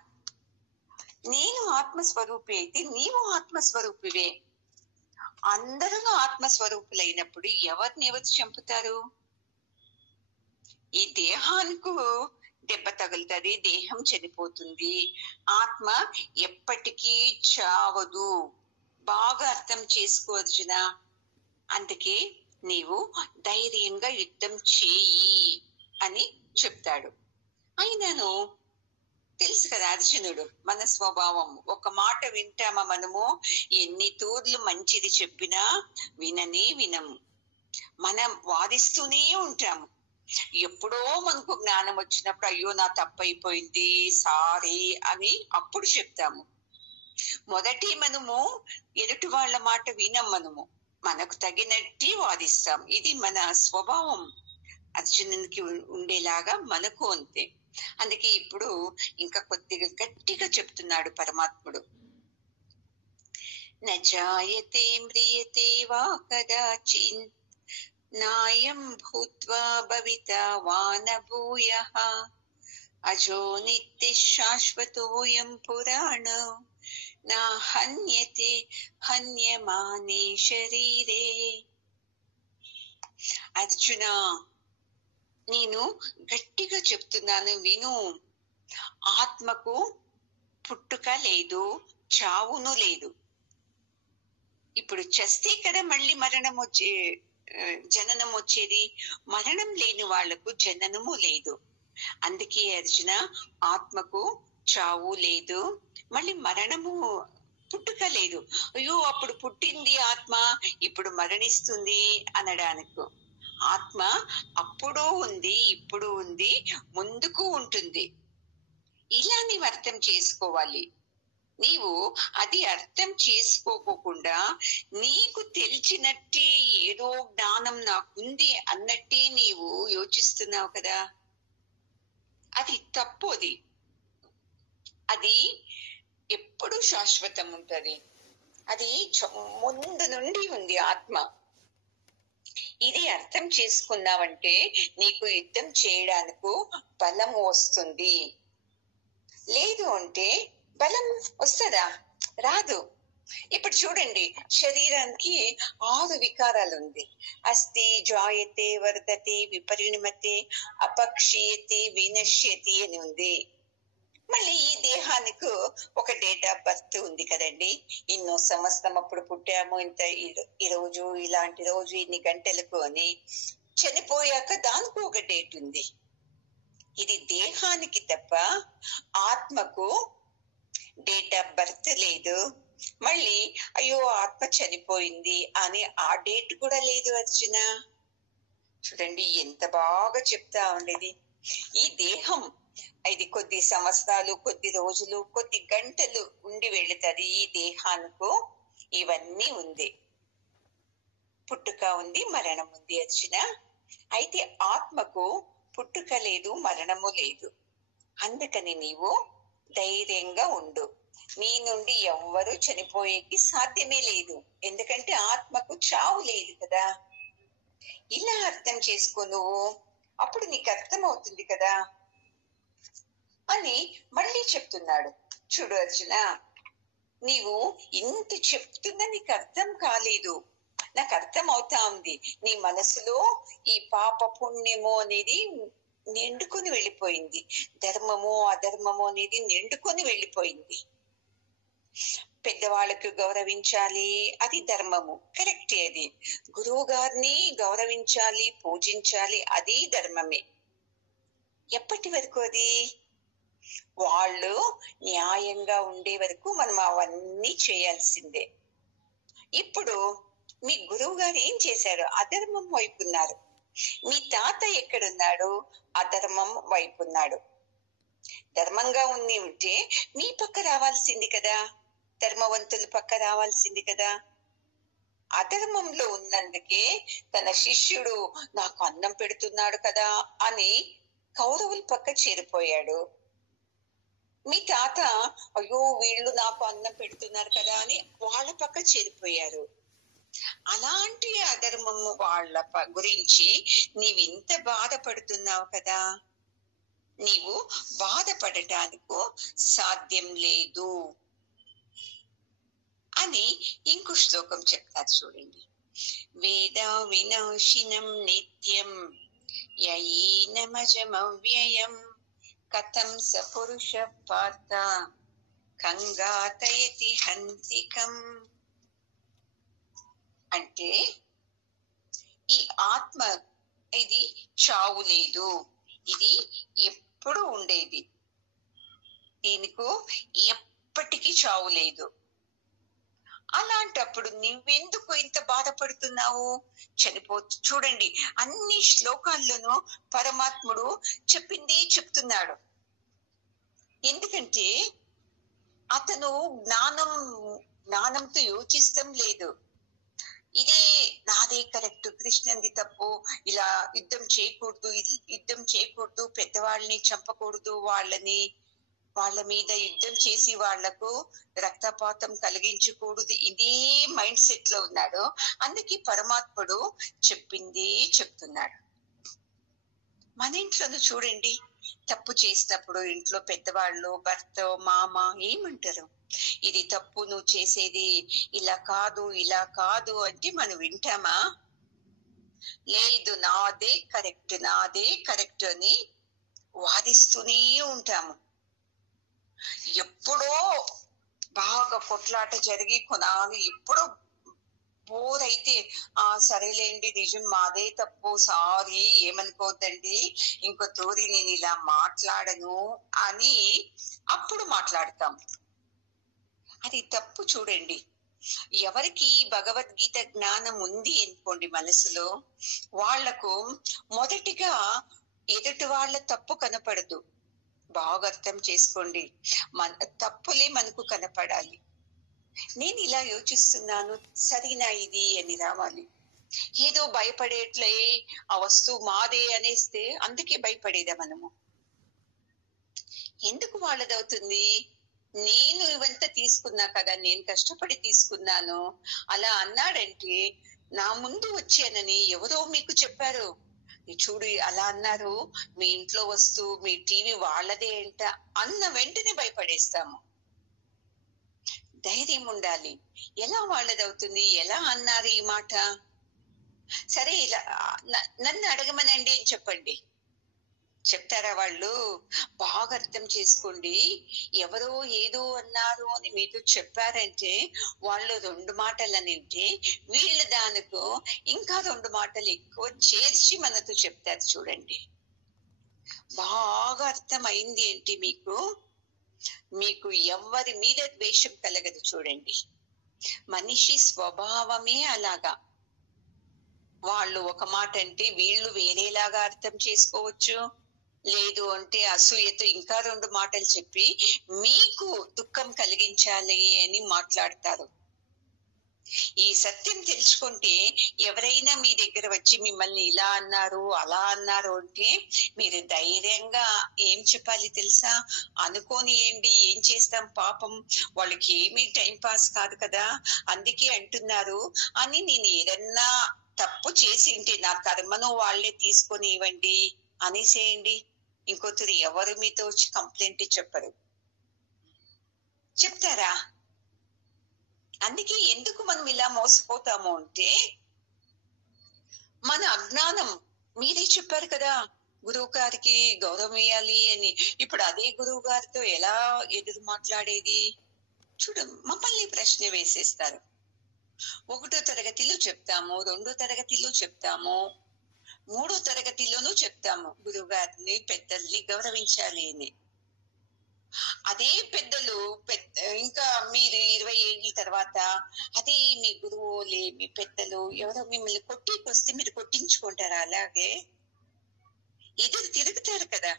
నేను ఆత్మస్వరూపి అయితే నీవు ఆత్మస్వరూపివే. అందరూ ఆత్మస్వరూపులైనప్పుడు ఎవరిని ఎవరు చంపుతారు? ఈ దేహానికి దెబ్బ తగులుతుంది, దేహం చనిపోతుంది, ఆత్మ ఎప్పటికీ చావదు. బాగా అర్థం చేసుకో అర్జున. అందుకే నీవు ధైర్యంగా యుద్ధం చేయి అని చెప్తాడు. అయినను తెలుసు కదా అర్జునుడు మన స్వభావం, ఒక మాట వింటామా మనము? ఎన్ని తూర్లు మంచిది చెప్పినా వినము. మనం వాదిస్తూనే ఉంటాము. ఎప్పుడో మనకు జ్ఞానం వచ్చినప్పుడు అయ్యో నా తప్పైపోయింది, సారీ అని అప్పుడు చెప్తాము. మొదటి మనము ఎదుటి వాళ్ళ మాట వినం, మనకు తగినట్టి వాదిస్తాం. ఇది మన స్వభావం. అర్జునునికి ఉండేలాగా మనకు అంతే. అందుకే ఇప్పుడు ఇంకా కొద్దిగా గట్టిగా చెప్తున్నాడు పరమాత్ముడు. నజాయతే మ్రియతే వా కదాచిత్ నాయం భూత్వా భవితా వా న భూయః అజో నిత్య శాశ్వతోయం పురాణో నా హన్యతే హన్యమానే శరీరే. అర్జున నేను గట్టిగా చెప్తున్నాను విను. ఆత్మకు పుట్టుక లేదు, చావును లేదు. ఇప్పుడు చస్తే కదా మళ్ళీ మరణం జననం వచ్చేది. మరణం లేని వాళ్లకు జననము లేదు. అందుకే అర్జున ఆత్మకు చావు లేదు, మళ్ళీ మరణము పుట్టుక లేదు. అయ్యో అప్పుడు పుట్టింది ఆత్మ, ఇప్పుడు మరణిస్తుంది అనడానికి. ఆత్మ అప్పుడు ఉంది, ఇప్పుడు ఉంది, ముందుకు ఉంటుంది. ఇలా నీవు అర్థం చేసుకోవాలి. నీవు అది అర్థం చేసుకోకుండా నీకు తెలిసినట్టే ఏదో జ్ఞానం నాకుంది అన్నట్టే నీవు యోచిస్తున్నావు కదా, అది తప్పు. అది ఎప్పుడు శాశ్వతం ఉంటది. అది ముందు నుండి ఉంది ఆత్మ. ఇది అర్థం చేసుకున్నావంటే నీకు యుద్ధం చేయడానికి బలం వస్తుంది. లేదు అంటే బలం వస్తుందా? రాదు. ఇప్పుడు చూడండి, శరీరానికి 6 వికారాలు ఉంది. అస్థి, జాయతే, వర్ధతే, విపరిణమతే, అపక్షీయతే, వినశ్యతి అని ఉంది. మళ్ళీ ఈ దేహానికి ఒక డేట్ ఆఫ్ బర్త్ ఉంది కదండి. ఇన్నో సంవత్సరం అప్పుడు పుట్టాము, ఇంత ఈ రోజు ఇలాంటి రోజు ఇన్ని గంటలకు అని. చనిపోయాక దానికి ఒక డేట్ ఉంది. ఇది దేహానికి తప్ప ఆత్మకు డేట్ ఆఫ్ బర్త్ లేదు. మళ్ళీ అయ్యో ఆత్మ చనిపోయింది అని ఆ డేట్ కూడా లేదు అర్జున. చూడండి ఎంత బాగా చెప్తా ఉండేది. ఈ దేహం ఇది కొద్ది సంవత్సరాలు, కొద్ది రోజులు, కొద్ది గంటలు ఉండి వెళుతుంది. ఈ దేహానికి ఇవన్నీ ఉంది. పుట్టుక ఉంది, మరణం ఉంది అర్జున. అయితే ఆత్మకు పుట్టుక లేదు, మరణము లేదు. అందుకని నీవు ధైర్యంగా ఉండు. నీ నుండి ఎవ్వరూ చనిపోయేకి సాధ్యమే లేదు. ఎందుకంటే ఆత్మకు చావు లేదు కదా. ఇలా అర్థం చేసుకో నువ్వు, అప్పుడు నీకు అర్థం అవుతుంది కదా అని మళ్ళీ చెప్తున్నాడు. చూడు అర్జున, నీవు ఇంత చెప్తున్నా నీకు అర్థం కాలేదు. నాకు అర్థం అవుతా ఉంది. నీ మనసులో ఈ పాప పుణ్యము అనేది నిండుకొని వెళ్ళిపోయింది. ధర్మము అధర్మము అనేది నిండుకొని వెళ్ళిపోయింది. పెద్దవాళ్ళకు గౌరవించాలి, అది ధర్మము, కరెక్టే. అది గురువు గారిని గౌరవించాలి, పూజించాలి, అది ధర్మమే. ఎప్పటి వరకు? అది వాళ్ళు న్యాయంగా ఉండే వరకు మనం అవన్నీ చేయాల్సిందే. ఇప్పుడు మీ గురువు గారు ఏం చేశారు? అధర్మం వైపు ఉన్నారు. మీ తాత ఎక్కడున్నాడు? అధర్మం వైపు ఉన్నాడు. ధర్మంగా ఉంటే మీ పక్క రావాల్సింది కదా, ధర్మవంతుల పక్క రావాల్సింది కదా. అధర్మంలో ఉన్నందుకే తన శిష్యుడు నాకు అన్నం పెడుతున్నాడు కదా అని కౌరవుల పక్క చేరిపోయాడు. మీ తాత అయ్యో వీళ్ళు నాకు అన్నం పెడుతున్నారు కదా అని వాళ్ళ పక్క చేరిపోయారు. అలాంటి అధర్మము వాళ్ళ గురించి నీవింత బాధపడుతున్నావు కదా. నీవు బాధపడటానికి సాధ్యం లేదు అని ఇంకో శ్లోకం చెప్తారు చూడండి. వేద వినాశినం నిత్యం యయేనమజమవ్యయం కథం స పురుష పార్థ కంగాతయతి హంతికం. అంటే ఈ ఆత్మ ఇది చావు లేదు, ఇది ఎప్పుడు ఉండేది. దీనికి ఎప్పటికీ చావు లేదు. అలాంటప్పుడు నువ్వెందుకు ఇంత బాధపడుతున్నావు? చూడండి, అన్ని శ్లోకాల్లోనూ పరమాత్ముడు చెప్తున్నాడు. ఎందుకంటే అతను జ్ఞానంతో యోచిస్తం లేదు. ఇదే నాదే కరెక్ట్, కృష్ణంది తప్పు, ఇలా యుద్ధం చేయకూడదు, పెద్దవాళ్ళని చంపకూడదు, వాళ్ళ మీద యుద్ధం చేసి వాళ్లకు రక్తపాతం కలిగించకూడదు, ఇదే మైండ్ సెట్ లో ఉన్నాడు. అందుకే పరమాత్ముడు చెప్తున్నాడు. మన ఇంట్లోనూ చూడండి, తప్పు చేసినప్పుడు ఇంట్లో పెద్దవాళ్ళు, భర్త, మామ ఏమంటారు? ఇది తప్పు, నువ్వు చేసేది ఇలా కాదు అంటే మనం వింటామా? లేదు, నాదే కరెక్ట్ అని వాదిస్తూనే ఉంటాము. ఎప్పుడో బాగా కొట్లాట జరిగి కొనాలి, ఎప్పుడో బోర్ అయితే సరేలేండి, నిజం మాదే తప్పు, సారీ, ఏమనుకోవద్దండి, ఇంకో తోరి నేను ఇలా మాట్లాడను అని అప్పుడు మాట్లాడతాం. అది తప్పు. చూడండి, ఎవరికి భగవద్గీత జ్ఞానం ఉంది అనుకోండి మనసులో, వాళ్లకు మొదటిగా ఎదుటి వాళ్ళ తప్పు కనపడదు. బాగా అర్థం చేసుకోండి, మన తప్పులే మనకు కనపడాలి. నేను ఇలా యోచిస్తున్నాను, సరేనా ఇది అని రావాలి. ఏదో భయపడేట్లే ఆ వస్తువు మాదే అనేస్తే అందుకే భయపడేదా మనము? ఎందుకు వాళ్ళదవుతుంది? నేను ఇవంతా తీసుకున్నా కదా, నేను కష్టపడి తీసుకున్నాను అలా అన్నాడంటే, నా ముందు వచ్చానని ఎవరో మీకు చెప్పారు, చూడు అలా అన్నారు, మీ ఇంట్లో వస్తువు, మీ టీవీ వాళ్ళదే అంట అన్న వెంటనే భయపడేస్తాము. ధైర్యం ఉండాలి. ఎలా వాళ్ళదవుతుంది? ఎలా అన్నారు ఈ మాట? సరే ఇలా నన్ను అడగమనండి అని చెప్పండి. చెప్తారా వాళ్ళు? బాగా అర్థం చేసుకోండి. ఎవరో ఏదో అన్నారు అని మీతో చెప్పారంటే వాళ్ళు 2 మాటలనింటే వీళ్ళు దానికో ఇంకా 2 మాటలు ఎక్కువ చేర్చి మనతో చెప్తారు చూడండి. బాగా అర్థమైంది ఏంటి మీకు? మీకు ఎవ్వరి మీద ద్వేషం కలగదు చూడండి. మనిషి స్వభావమే అలాగా. వాళ్ళు ఒక మాట అంటే వీళ్ళు వేరేలాగా అర్థం చేసుకోవచ్చు. లేదు అంటే అసూయతో ఇంకా 2 మాటలు చెప్పి మీకు దుఃఖం కలిగించాలి అని మాట్లాడతారు. ఈ సత్యం తెలుసుకుంటే ఎవరైనా మీ దగ్గర వచ్చి మిమ్మల్ని ఇలా అన్నారు అలా అన్నారు అంటే మీరు ధైర్యంగా ఏం చెప్పాలి తెలుసా? అనుకోనియండి, ఏం చేస్తాం పాపం, వాళ్ళకి ఏమీ టైం పాస్ కాదు కదా, అందుకే అంటున్నారు అని నేను ఏదన్నా తప్పు చేసింటే నా కర్మను వాళ్ళే తీసుకొని ఇవ్వండి అనేసేయండి. ఇంకొకరు ఎవరు మీతో వచ్చి కంప్లైంట్ చెప్పరు. చెప్తారా? అందుకే ఎందుకు మనం ఇలా మోసపోతాము అంటే మన అజ్ఞానం. మీరే చెప్పారు కదా గురువు గారికి గౌరవం ఇవ్వాలి అని. ఇప్పుడు అదే గురువు గారితో ఎలా ఎదురు మాట్లాడేది? చూడు, మమ్మల్ని ప్రశ్న వేసేస్తారు. 1వ తరగతిలో చెప్తాము, 2వ తరగతిలో చెప్తాము, 3వ తరగతిలోనూ చెప్తాము గురువు గారిని పెద్దల్ని గౌరవించాలి అని. అదే పెద్దలు ఇంకా మీరు 20 ఏళ్ళ తర్వాత అదే మీ గురువులే మీ పెద్దలు ఎవరో మిమ్మల్ని కొట్టికొస్తే మీరు కొట్టించుకుంటారా? అలాగే ఎదురు తిరుగుతారు కదా.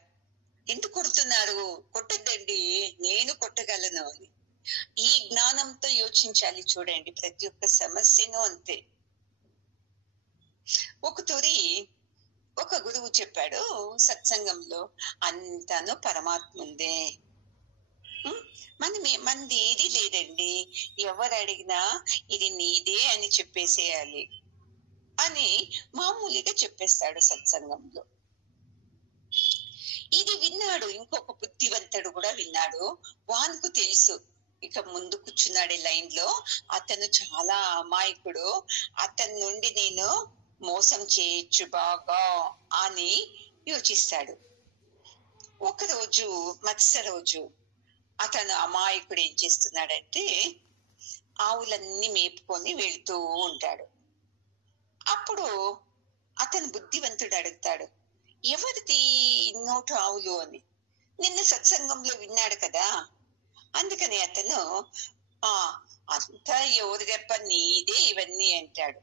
ఎందుకు కొడుతున్నారు? కొట్టద్దండి, నేను కొట్టగలను అని. ఈ జ్ఞానంతో యోచించాలి చూడండి ప్రతి ఒక్క సమస్యను. అంతే. ఒక గురువు చెప్పాడు సత్సంగంలో, అంతాను పరమాత్ముందే, మనది ఏది లేదండి, ఎవరు అడిగినా ఇది నీదే అని చెప్పేసేయాలి అని మామూలుగా చెప్పేస్తాడు సత్సంగంలో. ఇది విన్నాడు ఇంకొక బుద్ధివంతుడు కూడా విన్నాడు. వానికి తెలుసు ఇక ముందు కూర్చున్నాడే లైన్ లో అతను చాలా అమాయకుడు, అతని నుండి నేను మోసం చేయొచ్చు బాగా అని యోచిస్తాడు. ఒకరోజు మత్స్య రోజు అతను అమాయకుడు ఏం చేస్తున్నాడంటే ఆవులన్నీ మేపుకొని వెళుతూ ఉంటాడు. అప్పుడు అతను బుద్ధివంతుడు అడుగుతాడు, ఎవరిది నోటు ఆవులు అని. నిన్న సత్సంగంలో విన్నాడు కదా, అందుకని అతను అంతా ఎవరిదెప్ప నీదే ఇవన్నీ అంటాడు.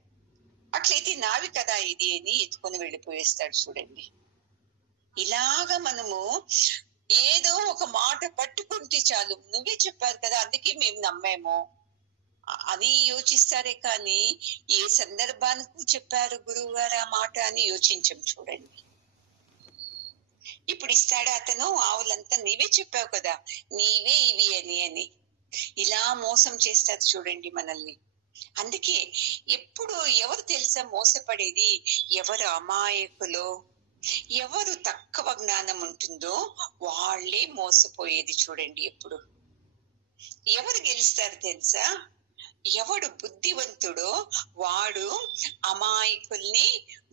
అట్లయితే నావి కదా ఇది అని ఎత్తుకొని వెళ్ళిపోయేస్తాడు చూడండి. ఇలాగా మనము ఏదో ఒక మాట పట్టుకుంటే చాలు, నువ్వే చెప్పారు కదా అందుకే మేము నమ్మాము అని యోచిస్తారే కానీ ఏ సందర్భానికి చెప్పారు గురువు గారు ఆ మాట అని యోచించం చూడండి. ఇప్పుడు ఇస్తాడు అతను ఆవులంతా నీవే చెప్పావు కదా, నీవే ఇవి అని ఇలా మోసం చేస్తారు చూడండి మనల్ని. అందుకే ఎప్పుడు ఎవరు తెలుసా మోసపడేది? ఎవరు అమాయకులో, ఎవరు తక్కువ జ్ఞానం ఉంటుందో వాళ్ళే మోసపోయేది చూడండి. ఎప్పుడు ఎవరు గెలుస్తారు తెలుసా? ఎవడు బుద్ధివంతుడో వాడు అమాయకుల్ని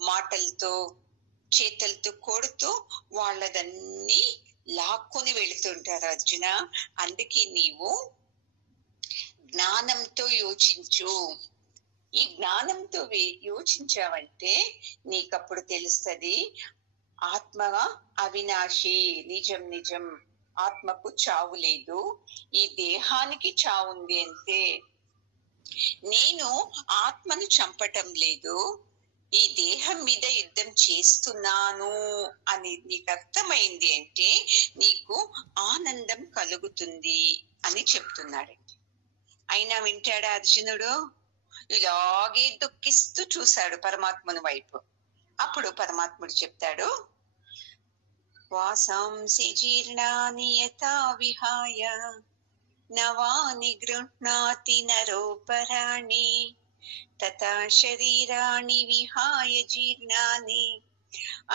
మాటలతో చేతులతో కొడుతూ వాళ్ళదన్నీ లాక్కొని వెళుతుంటారు అర్జున. అందుకే నీవు జ్ఞానంతో యోచించు. ఈ జ్ఞానంతో యోచించావంటే నీకప్పుడు తెలుస్తుంది ఆత్మ అవినాశి, నిజం నిజం, ఆత్మకు చావు లేదు, ఈ దేహానికి చావు ఉంది అంతే. నేను ఆత్మను చంపటం లేదు, ఈ దేహం మీద యుద్ధం చేస్తున్నాను అని నీకు అర్థమైంది అంటే నీకు ఆనందం కలుగుతుంది అని చెప్తున్నాడు. అయినా వింటాడా అర్జునుడు? ఇలాగే దుఃఖిస్తూ చూశాడు పరమాత్మను వైపు. అప్పుడు పరమాత్ముడు చెప్తాడు, వాసాంసి జీర్ణాని యథా విహాయ నవాని గృహ్ణాతి నరోపరాణి తథా శరీరాణి విహాయ జీర్ణాని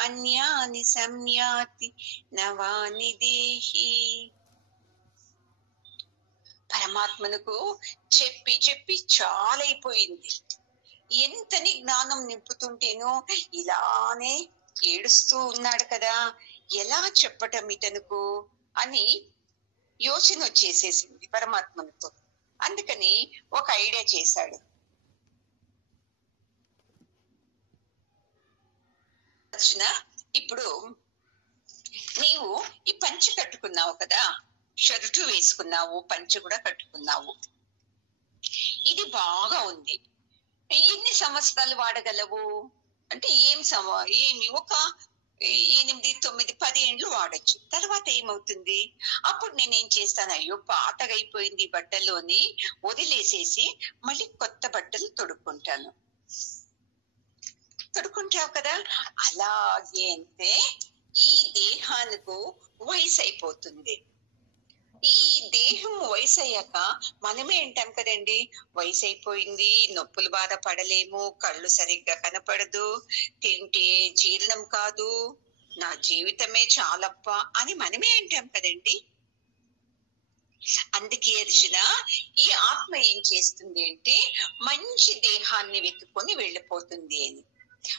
అన్యాని సంయాతి నవాని దేహి. పరమాత్మనకు చెప్పి చెప్పి చాలా అయిపోయింది. ఎంతని జ్ఞానం నింపుతుంటేనో ఇలానే ఏడుస్తూ ఉన్నాడు కదా, ఎలా చెప్పటం ఇతనుకు అని యోచన వచ్చేసేసింది పరమాత్మతో. అందుకని ఒక ఐడియా చేశాడు. ఇప్పుడు నీవు ఈ పంచె కట్టుకున్నావు కదా, షర్టు వేసుకున్నావు, పంచె కూడా కట్టుకున్నావు, ఇది బాగా ఉంది. ఎన్ని సంవత్సరాలు వాడగలవు అంటే ఏమి ఒక 8, 9, 10 ఏండ్లు వాడచ్చు. తర్వాత ఏమవుతుంది? అప్పుడు నేనేం చేస్తాను, అయ్యో పాతగా అయిపోయింది బట్టలోని వదిలేసేసి మళ్ళీ కొత్త బట్టలు తొడుక్కుంటాను. తొడుక్కుంటావు కదా, అలాగే అంటే ఈ దేహానికి వయసు అయిపోతుంది. ఈ దేహం వయసు అయ్యాక మనమే అంటాం కదండి, వయసు అయిపోయింది, నొప్పులు బాధ పడలేము, కళ్ళు సరిగ్గా కనపడదు, తింటే జీర్ణం కాదు, నా జీవితమే చాలప్ప అని మనమే అంటాం కదండి. అందుకే అర్జున, ఈ ఆత్మ ఏం చేస్తుంది అంటే మంచి దేహాన్ని వెతుక్కొని వెళ్ళిపోతుంది అని.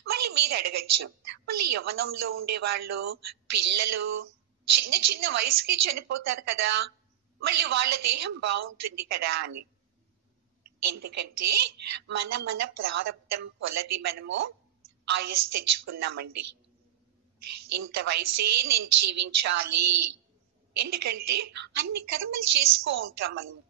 మళ్ళీ మీరు అడగచ్చు, మళ్ళీ యవ్వనంలో ఉండేవాళ్ళు, పిల్లలు చిన్న చిన్న వయసుకి చనిపోతారు కదా, మళ్ళీ వాళ్ళ దేహం బాగుంటుంది కదా అని. ఎందుకంటే మన ప్రారంభం కొలది మనము ఆయుస్ తెచ్చుకున్నామండి. ఇంత వయసే నేను జీవించాలి, ఎందుకంటే అన్ని కర్మలు చేసుకో ఉంటాం మనము.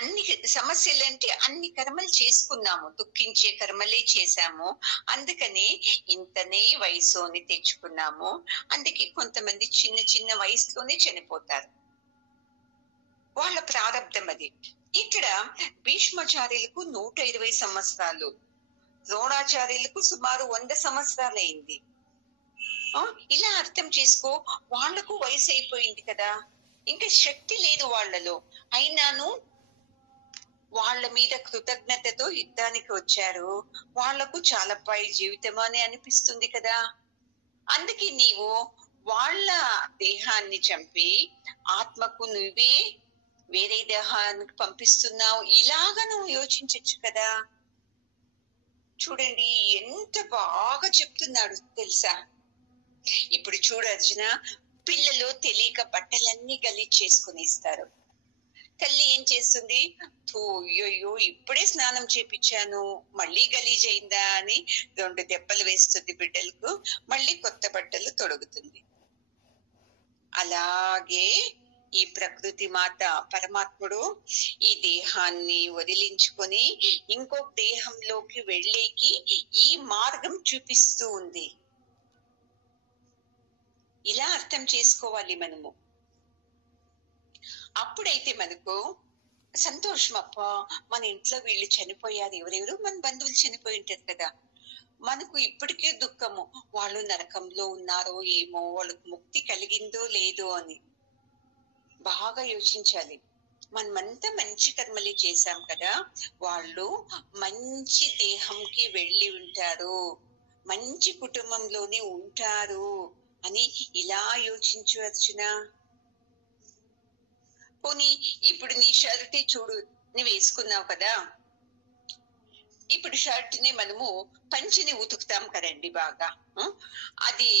అన్ని సమస్యలంటే అన్ని కర్మలు చేసుకున్నాము, దుఃఖించే కర్మలే చేశాము, అందుకని ఇంతనే వయసు అని తెచ్చుకున్నాము. అందుకే కొంతమంది చిన్న చిన్న వయసులోనే చనిపోతారు, వాళ్ళ ప్రారంధం అది. ఇక్కడ భీష్మాచార్యులకు 120 సంవత్సరాలు, ద్రోణాచార్యులకు సుమారు 100 సంవత్సరాలు అయింది. ఇలా అర్థం చేసుకో, వాళ్లకు వయసు అయిపోయింది కదా, ఇంకా శక్తి లేదు వాళ్ళలో, అయినాను వాళ్ళ మీద కృతజ్ఞతతో యుద్ధానికి వచ్చారు. వాళ్లకు చాలా పై జీవితం అని అనిపిస్తుంది కదా. అందుకే నీవు వాళ్ళ దేహాన్ని చంపి ఆత్మకు నువ్వే వేరే దేహానికి పంపిస్తున్నావు, ఇలాగా నువ్వు యోచించచ్చు కదా. చూడండి ఎంత బాగా చెప్తున్నాడు తెలుసా. ఇప్పుడు చూడు అర్జున, పిల్లలు తెలియక బట్టలన్నీ గలీజ్ చేసుకుని ఇస్తారు. తల్లి ఏం చేస్తుంది, అయ్యో ఇప్పుడే స్నానం చేపించాను మళ్ళీ గలీజ్ అయిందా అని 2 దెబ్బలు వేస్తుంది బిడ్డలకు, మళ్ళీ కొత్త బట్టలు తొడుగుతుంది. అలాగే ఈ ప్రకృతి మాత పరమాత్ముడు ఈ దేహాన్ని వదిలించుకొని ఇంకొక దేహంలోకి వెళ్ళేకి ఈ మార్గం చూపిస్తూ ఉంది. ఇలా అర్థం చేసుకోవాలి మనము. అప్పుడైతే మనకు సంతోషం, అప్ప మన ఇంట్లో వీళ్ళు చనిపోయారు, ఎవరెవరు మన బంధువులు చనిపోయి ఉంటారు కదా, మనకు ఇప్పటికే దుఃఖము, వాళ్ళు నరకంలో ఉన్నారో ఏమో, వాళ్ళకు ముక్తి కలిగిందో లేదో అని బాగా యోచించాలి. మనమంతా మంచి కర్మలే చేశాం కదా, వాళ్ళు మంచి దేహంకి వెళ్ళి ఉంటారు, మంచి కుటుంబంలోనే ఉంటారు అని ఇలా యోచించు అర్జున. పోనీ ఇప్పుడు నీ షర్ట్ చూడు, నువ్వు వేసుకున్నావు కదా, ఇప్పుడు షర్ట్ ని మనము పంచిని ఉతుకుతాం కదండి బాగా, అది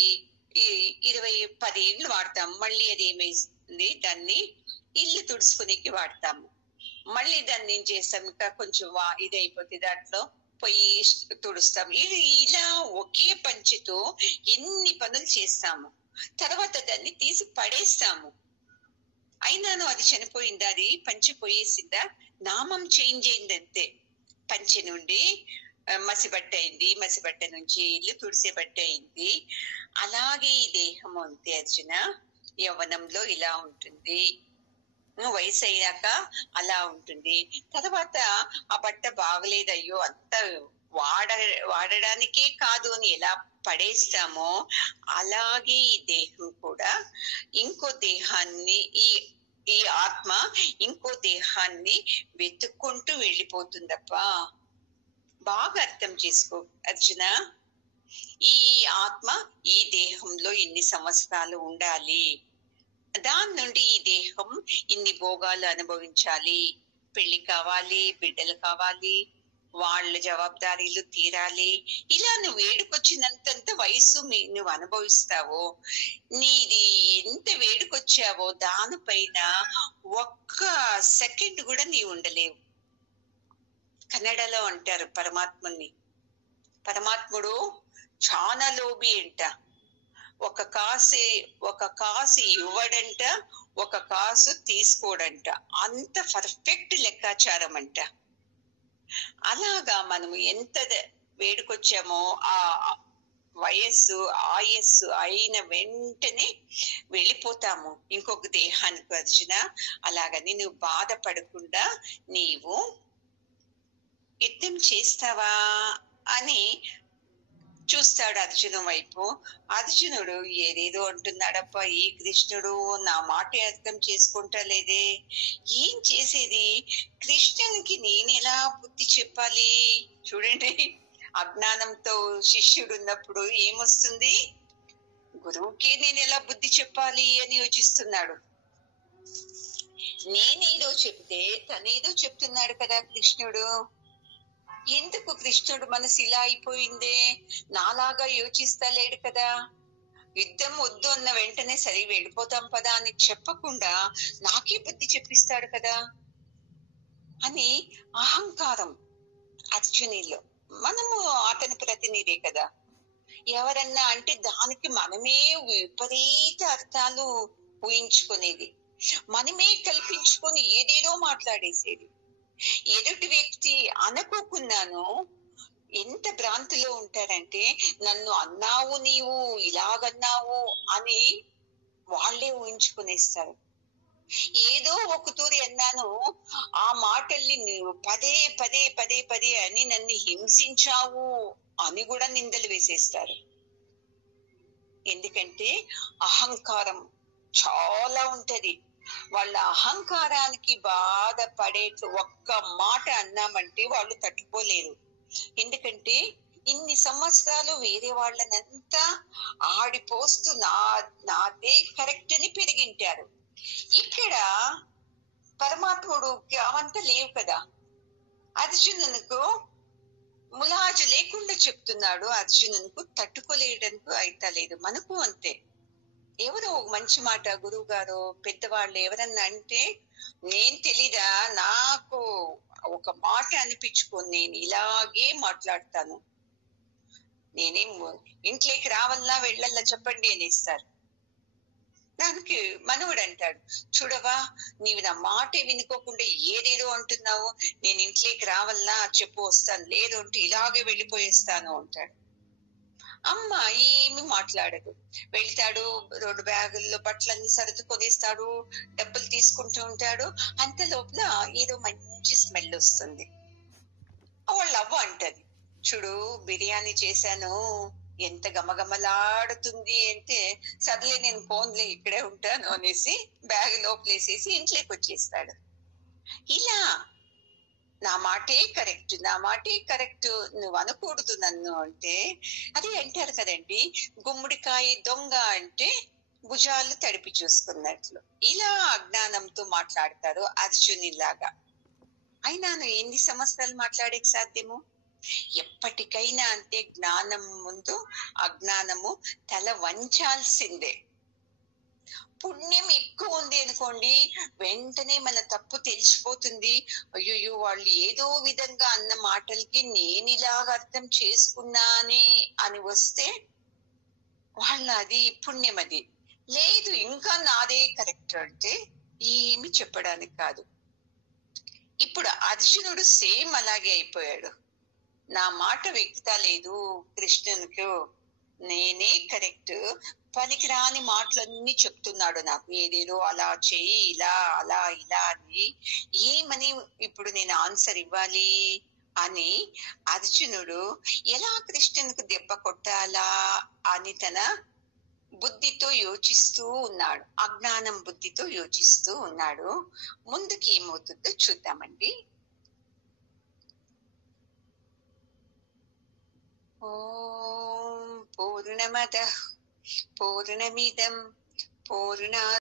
10 ఏళ్ళు వాడతాం, మళ్ళీ అది ఏమైంది, దాన్ని ఇల్లు తుడుచుకునేకి వాడతాము, మళ్ళీ దాన్ని ఏం చేస్తాం, ఇంకా కొంచెం ఇది అయిపోతే దాంట్లో పొయ్యి తుడుస్తాం. ఇది ఇలా ఒకే పంచితో ఎన్ని పనులు చేస్తాము, తర్వాత దాన్ని తీసి పడేస్తాము. అయినాను అది చనిపోయిందా, అది పంచె పోయేసిందా, నామం చేంజ్ అయిందంతే. పంచె నుండి మసిబట్ట అయింది, మసిబట్ట నుంచి ఇల్లు తుడిసే బట్ట అయింది. అలాగే ఈ దేహం అంతే అర్జున, యవ్వనంలో ఇలా ఉంటుంది, వయసు అయ్యాక అలా ఉంటుంది, తర్వాత ఆ బట్ట బాగలేదు, అయ్యో అంత వాడడానికే కాదు అని ఎలా పడేస్తామో, అలాగే ఈ దేహం కూడా ఇంకో దేహాన్ని, ఈ ఆత్మ ఇంకో దేహాన్ని వెతుక్కుంటూ వెళ్ళిపోతుందప్ప. బాగా అర్థం చేసుకో అర్జున, ఈ ఆత్మ ఈ దేహంలో ఎన్ని సంవత్సరాలు ఉండాలి, దాని నుండి ఈ దేహం ఇన్ని భోగాలు అనుభవించాలి, పెళ్లి కావాలి, బిడ్డలు కావాలి, వాళ్ళ జవాబుదారీలు తీరాలి. ఇలా నువ్వు వేడుకొచ్చినంత వయసు నువ్వు అనుభవిస్తావో, నీది ఎంత వేడుకొచ్చావో దానిపైన ఒక్క సెకండ్ కూడా నీవు ఉండలేవు. కన్నడలో అంటారు పరమాత్ముడు చాలా లోబి అంట. ఒక కాసు ఇవ్వడంట, ఒక కాసు తీసుకోడంట. అంత పర్ఫెక్ట్ లెక్కాచారం అంట. అలాగా మనము ఎంత వేడుకొచ్చామో ఆ ఆయస్సు అయిన వెంటనే వెళ్ళిపోతాము ఇంకొక దేహానికి. అర్జున, అలాగని నువ్వు బాధపడకుండా నీవు యుద్ధం చేస్తావా అని చూస్తాడు అర్జును వైపు. అర్జునుడు ఏదేదో అంటున్నాడప్ప, ఈ కృష్ణుడు నా మాట అర్థం చేసుకుంటా లేదే, ఏం చేసేది? కృష్ణునికి నేను ఎలా బుద్ధి చెప్పాలి? చూడండి, అజ్ఞానంతో శిష్యుడు ఉన్నప్పుడు ఏమొస్తుంది? గురువుకి నేను ఎలా బుద్ధి చెప్పాలి అని యోచిస్తున్నాడు. నేనేదో చెప్తే తనేదో చెప్తున్నాడు కదా కృష్ణుడు. ఎందుకు కృష్ణుడు మనసు ఇలా అయిపోయిందే? నాలాగా యోచిస్తలేడు కదా. యుద్ధం వద్దు అన్న వెంటనే సరే వెళ్ళిపోతాం పదా అని చెప్పకుండా నాకే బుద్ధి చెప్పిస్తాడు కదా అని అహంకారం అర్జునిలో. మనము అతని ప్రతినిధే కదా. ఎవరన్నా అంటే దానికి మనమే విపరీత అర్థాలు ఊహించుకునేది, మనమే కల్పించుకొని ఏదేదో మాట్లాడేసేది. ఎదుటి వ్యక్తి అనుకోకున్నాను ఎంత భ్రాంతిలో ఉంటారంటే, నన్ను అన్నావు, నీవు ఇలాగన్నావు అని వాళ్ళే ఊహించుకునేస్తారు. ఏదో ఒక తూరి అన్నాను, ఆ మాటల్ని నువ్వు పదే పదే పదే పదే అని నన్ను హింసించావు అని కూడా నిందలు వేసేస్తారు. ఎందుకంటే అహంకారం చాలా ఉంటది. వాళ్ళ అహంకారానికి బాధపడేట్లు ఒక్క మాట అన్నామంటే వాళ్ళు తట్టుకోలేరు. ఎందుకంటే ఇన్ని సంవత్సరాలు వేరే వాళ్ళనంతా ఆడిపోస్తూ నాదే కరెక్ట్ అని పెరిగింటారు. ఇక్కడ పరమాత్ముడుకి అవంతా లేవు కదా. అర్జునునికి ములాజు లేకుండా చెప్తున్నాడు. అర్జునునికి తట్టుకోలేయడానికి అయితే లేదు. మనకు అంతే. ఎవరో మంచి మాట గురువు గారు పెద్దవాళ్ళు ఎవరన్నా అంటే, నేను తెలీదా, నాకు ఒక మాట అనిపించుకొని నేను ఇలాగే మాట్లాడతాను, నేనేం ఇంట్లోకి రావాలా వెళ్ళల్లా చెప్పండి అని ఇస్తారు. దానికి మనవుడు అంటాడు, చూడవా నీవు నా మాట వినుకోకుండా ఏదేదో అంటున్నావు, నేను ఇంట్లోకి రావాలా చెప్పు వస్తాను, లేదు అంటే ఇలాగే వెళ్ళిపోయేస్తాను అంటాడు. అమ్మ ఏమి మాట్లాడదు. వెళ్తాడు, 2 బ్యాగుల్లో బట్టలన్నీ సర్దుకొనిస్తాడు, డబ్బులు తీసుకుంటూ ఉంటాడు. అంత లోపల ఏదో మంచి స్మెల్ వస్తుంది. వాళ్ళ అవ్వ అంటది, చూడు బిర్యానీ చేశాను, ఎంత గమగమలాడుతుంది అంటే, సర్లే నేను ఫోన్లే ఇక్కడే ఉంటాను అనేసి బ్యాగ్ లోపలేసేసి ఇంట్లోకి వచ్చేస్తాడు. ఇలా నా మాటే కరెక్ట్ నువ్వు అనకూడదు నన్ను అంటే, అదే అంటారు కదండి, గుమ్మడికాయ దొంగ అంటే భుజాలు తడిపి చూసుకున్నట్లు. ఇలా అజ్ఞానంతో మాట్లాడతారు అర్జునిలాగా. అయినా ఎన్ని సంవత్సరాలు మాట్లాడేకి సాధ్యము? ఎప్పటికైనా అంతే. జ్ఞానం ముందు అజ్ఞానము తల వంచాల్సిందే. పుణ్యం ఎక్కువ ఉంది అనుకోండి, వెంటనే మన తప్పు తెలిసిపోతుంది. అయ్యో వాళ్ళు ఏదో విధంగా అన్న మాటలకి నేను ఇలాగ అర్థం చేసుకున్నానే అని వస్తే వాళ్ళ అది పుణ్యం. అది లేదు ఇంకా నాదే కరెక్ట్ అంటే ఏమి చెప్పడానికి కాదు. ఇప్పుడు అర్జునుడు సేమ్ అలాగే అయిపోయాడు. నా మాట వ్యక్త లేదు కృష్ణునికి, నేనే కరెక్ట్, పనికిరాని మాటలన్నీ చెప్తున్నాడు నాకు, ఏదేదో అలా చెయ్యి, ఇలా అలా ఇలా అని. ఏమని ఇప్పుడు నేను ఆన్సర్ ఇవ్వాలి అని అర్జునుడు ఎలా కృష్ణునికి దెబ్బ కొట్టాలా అని తన బుద్ధితో యోచిస్తూ ఉన్నాడు. అజ్ఞానం బుద్ధితో యోచిస్తూ ఉన్నాడు. ముందుకి ఏమవుతుందో చూద్దామండి. ఓం పూర్ణమదః పూర్ణమిదం పూర్ణాత్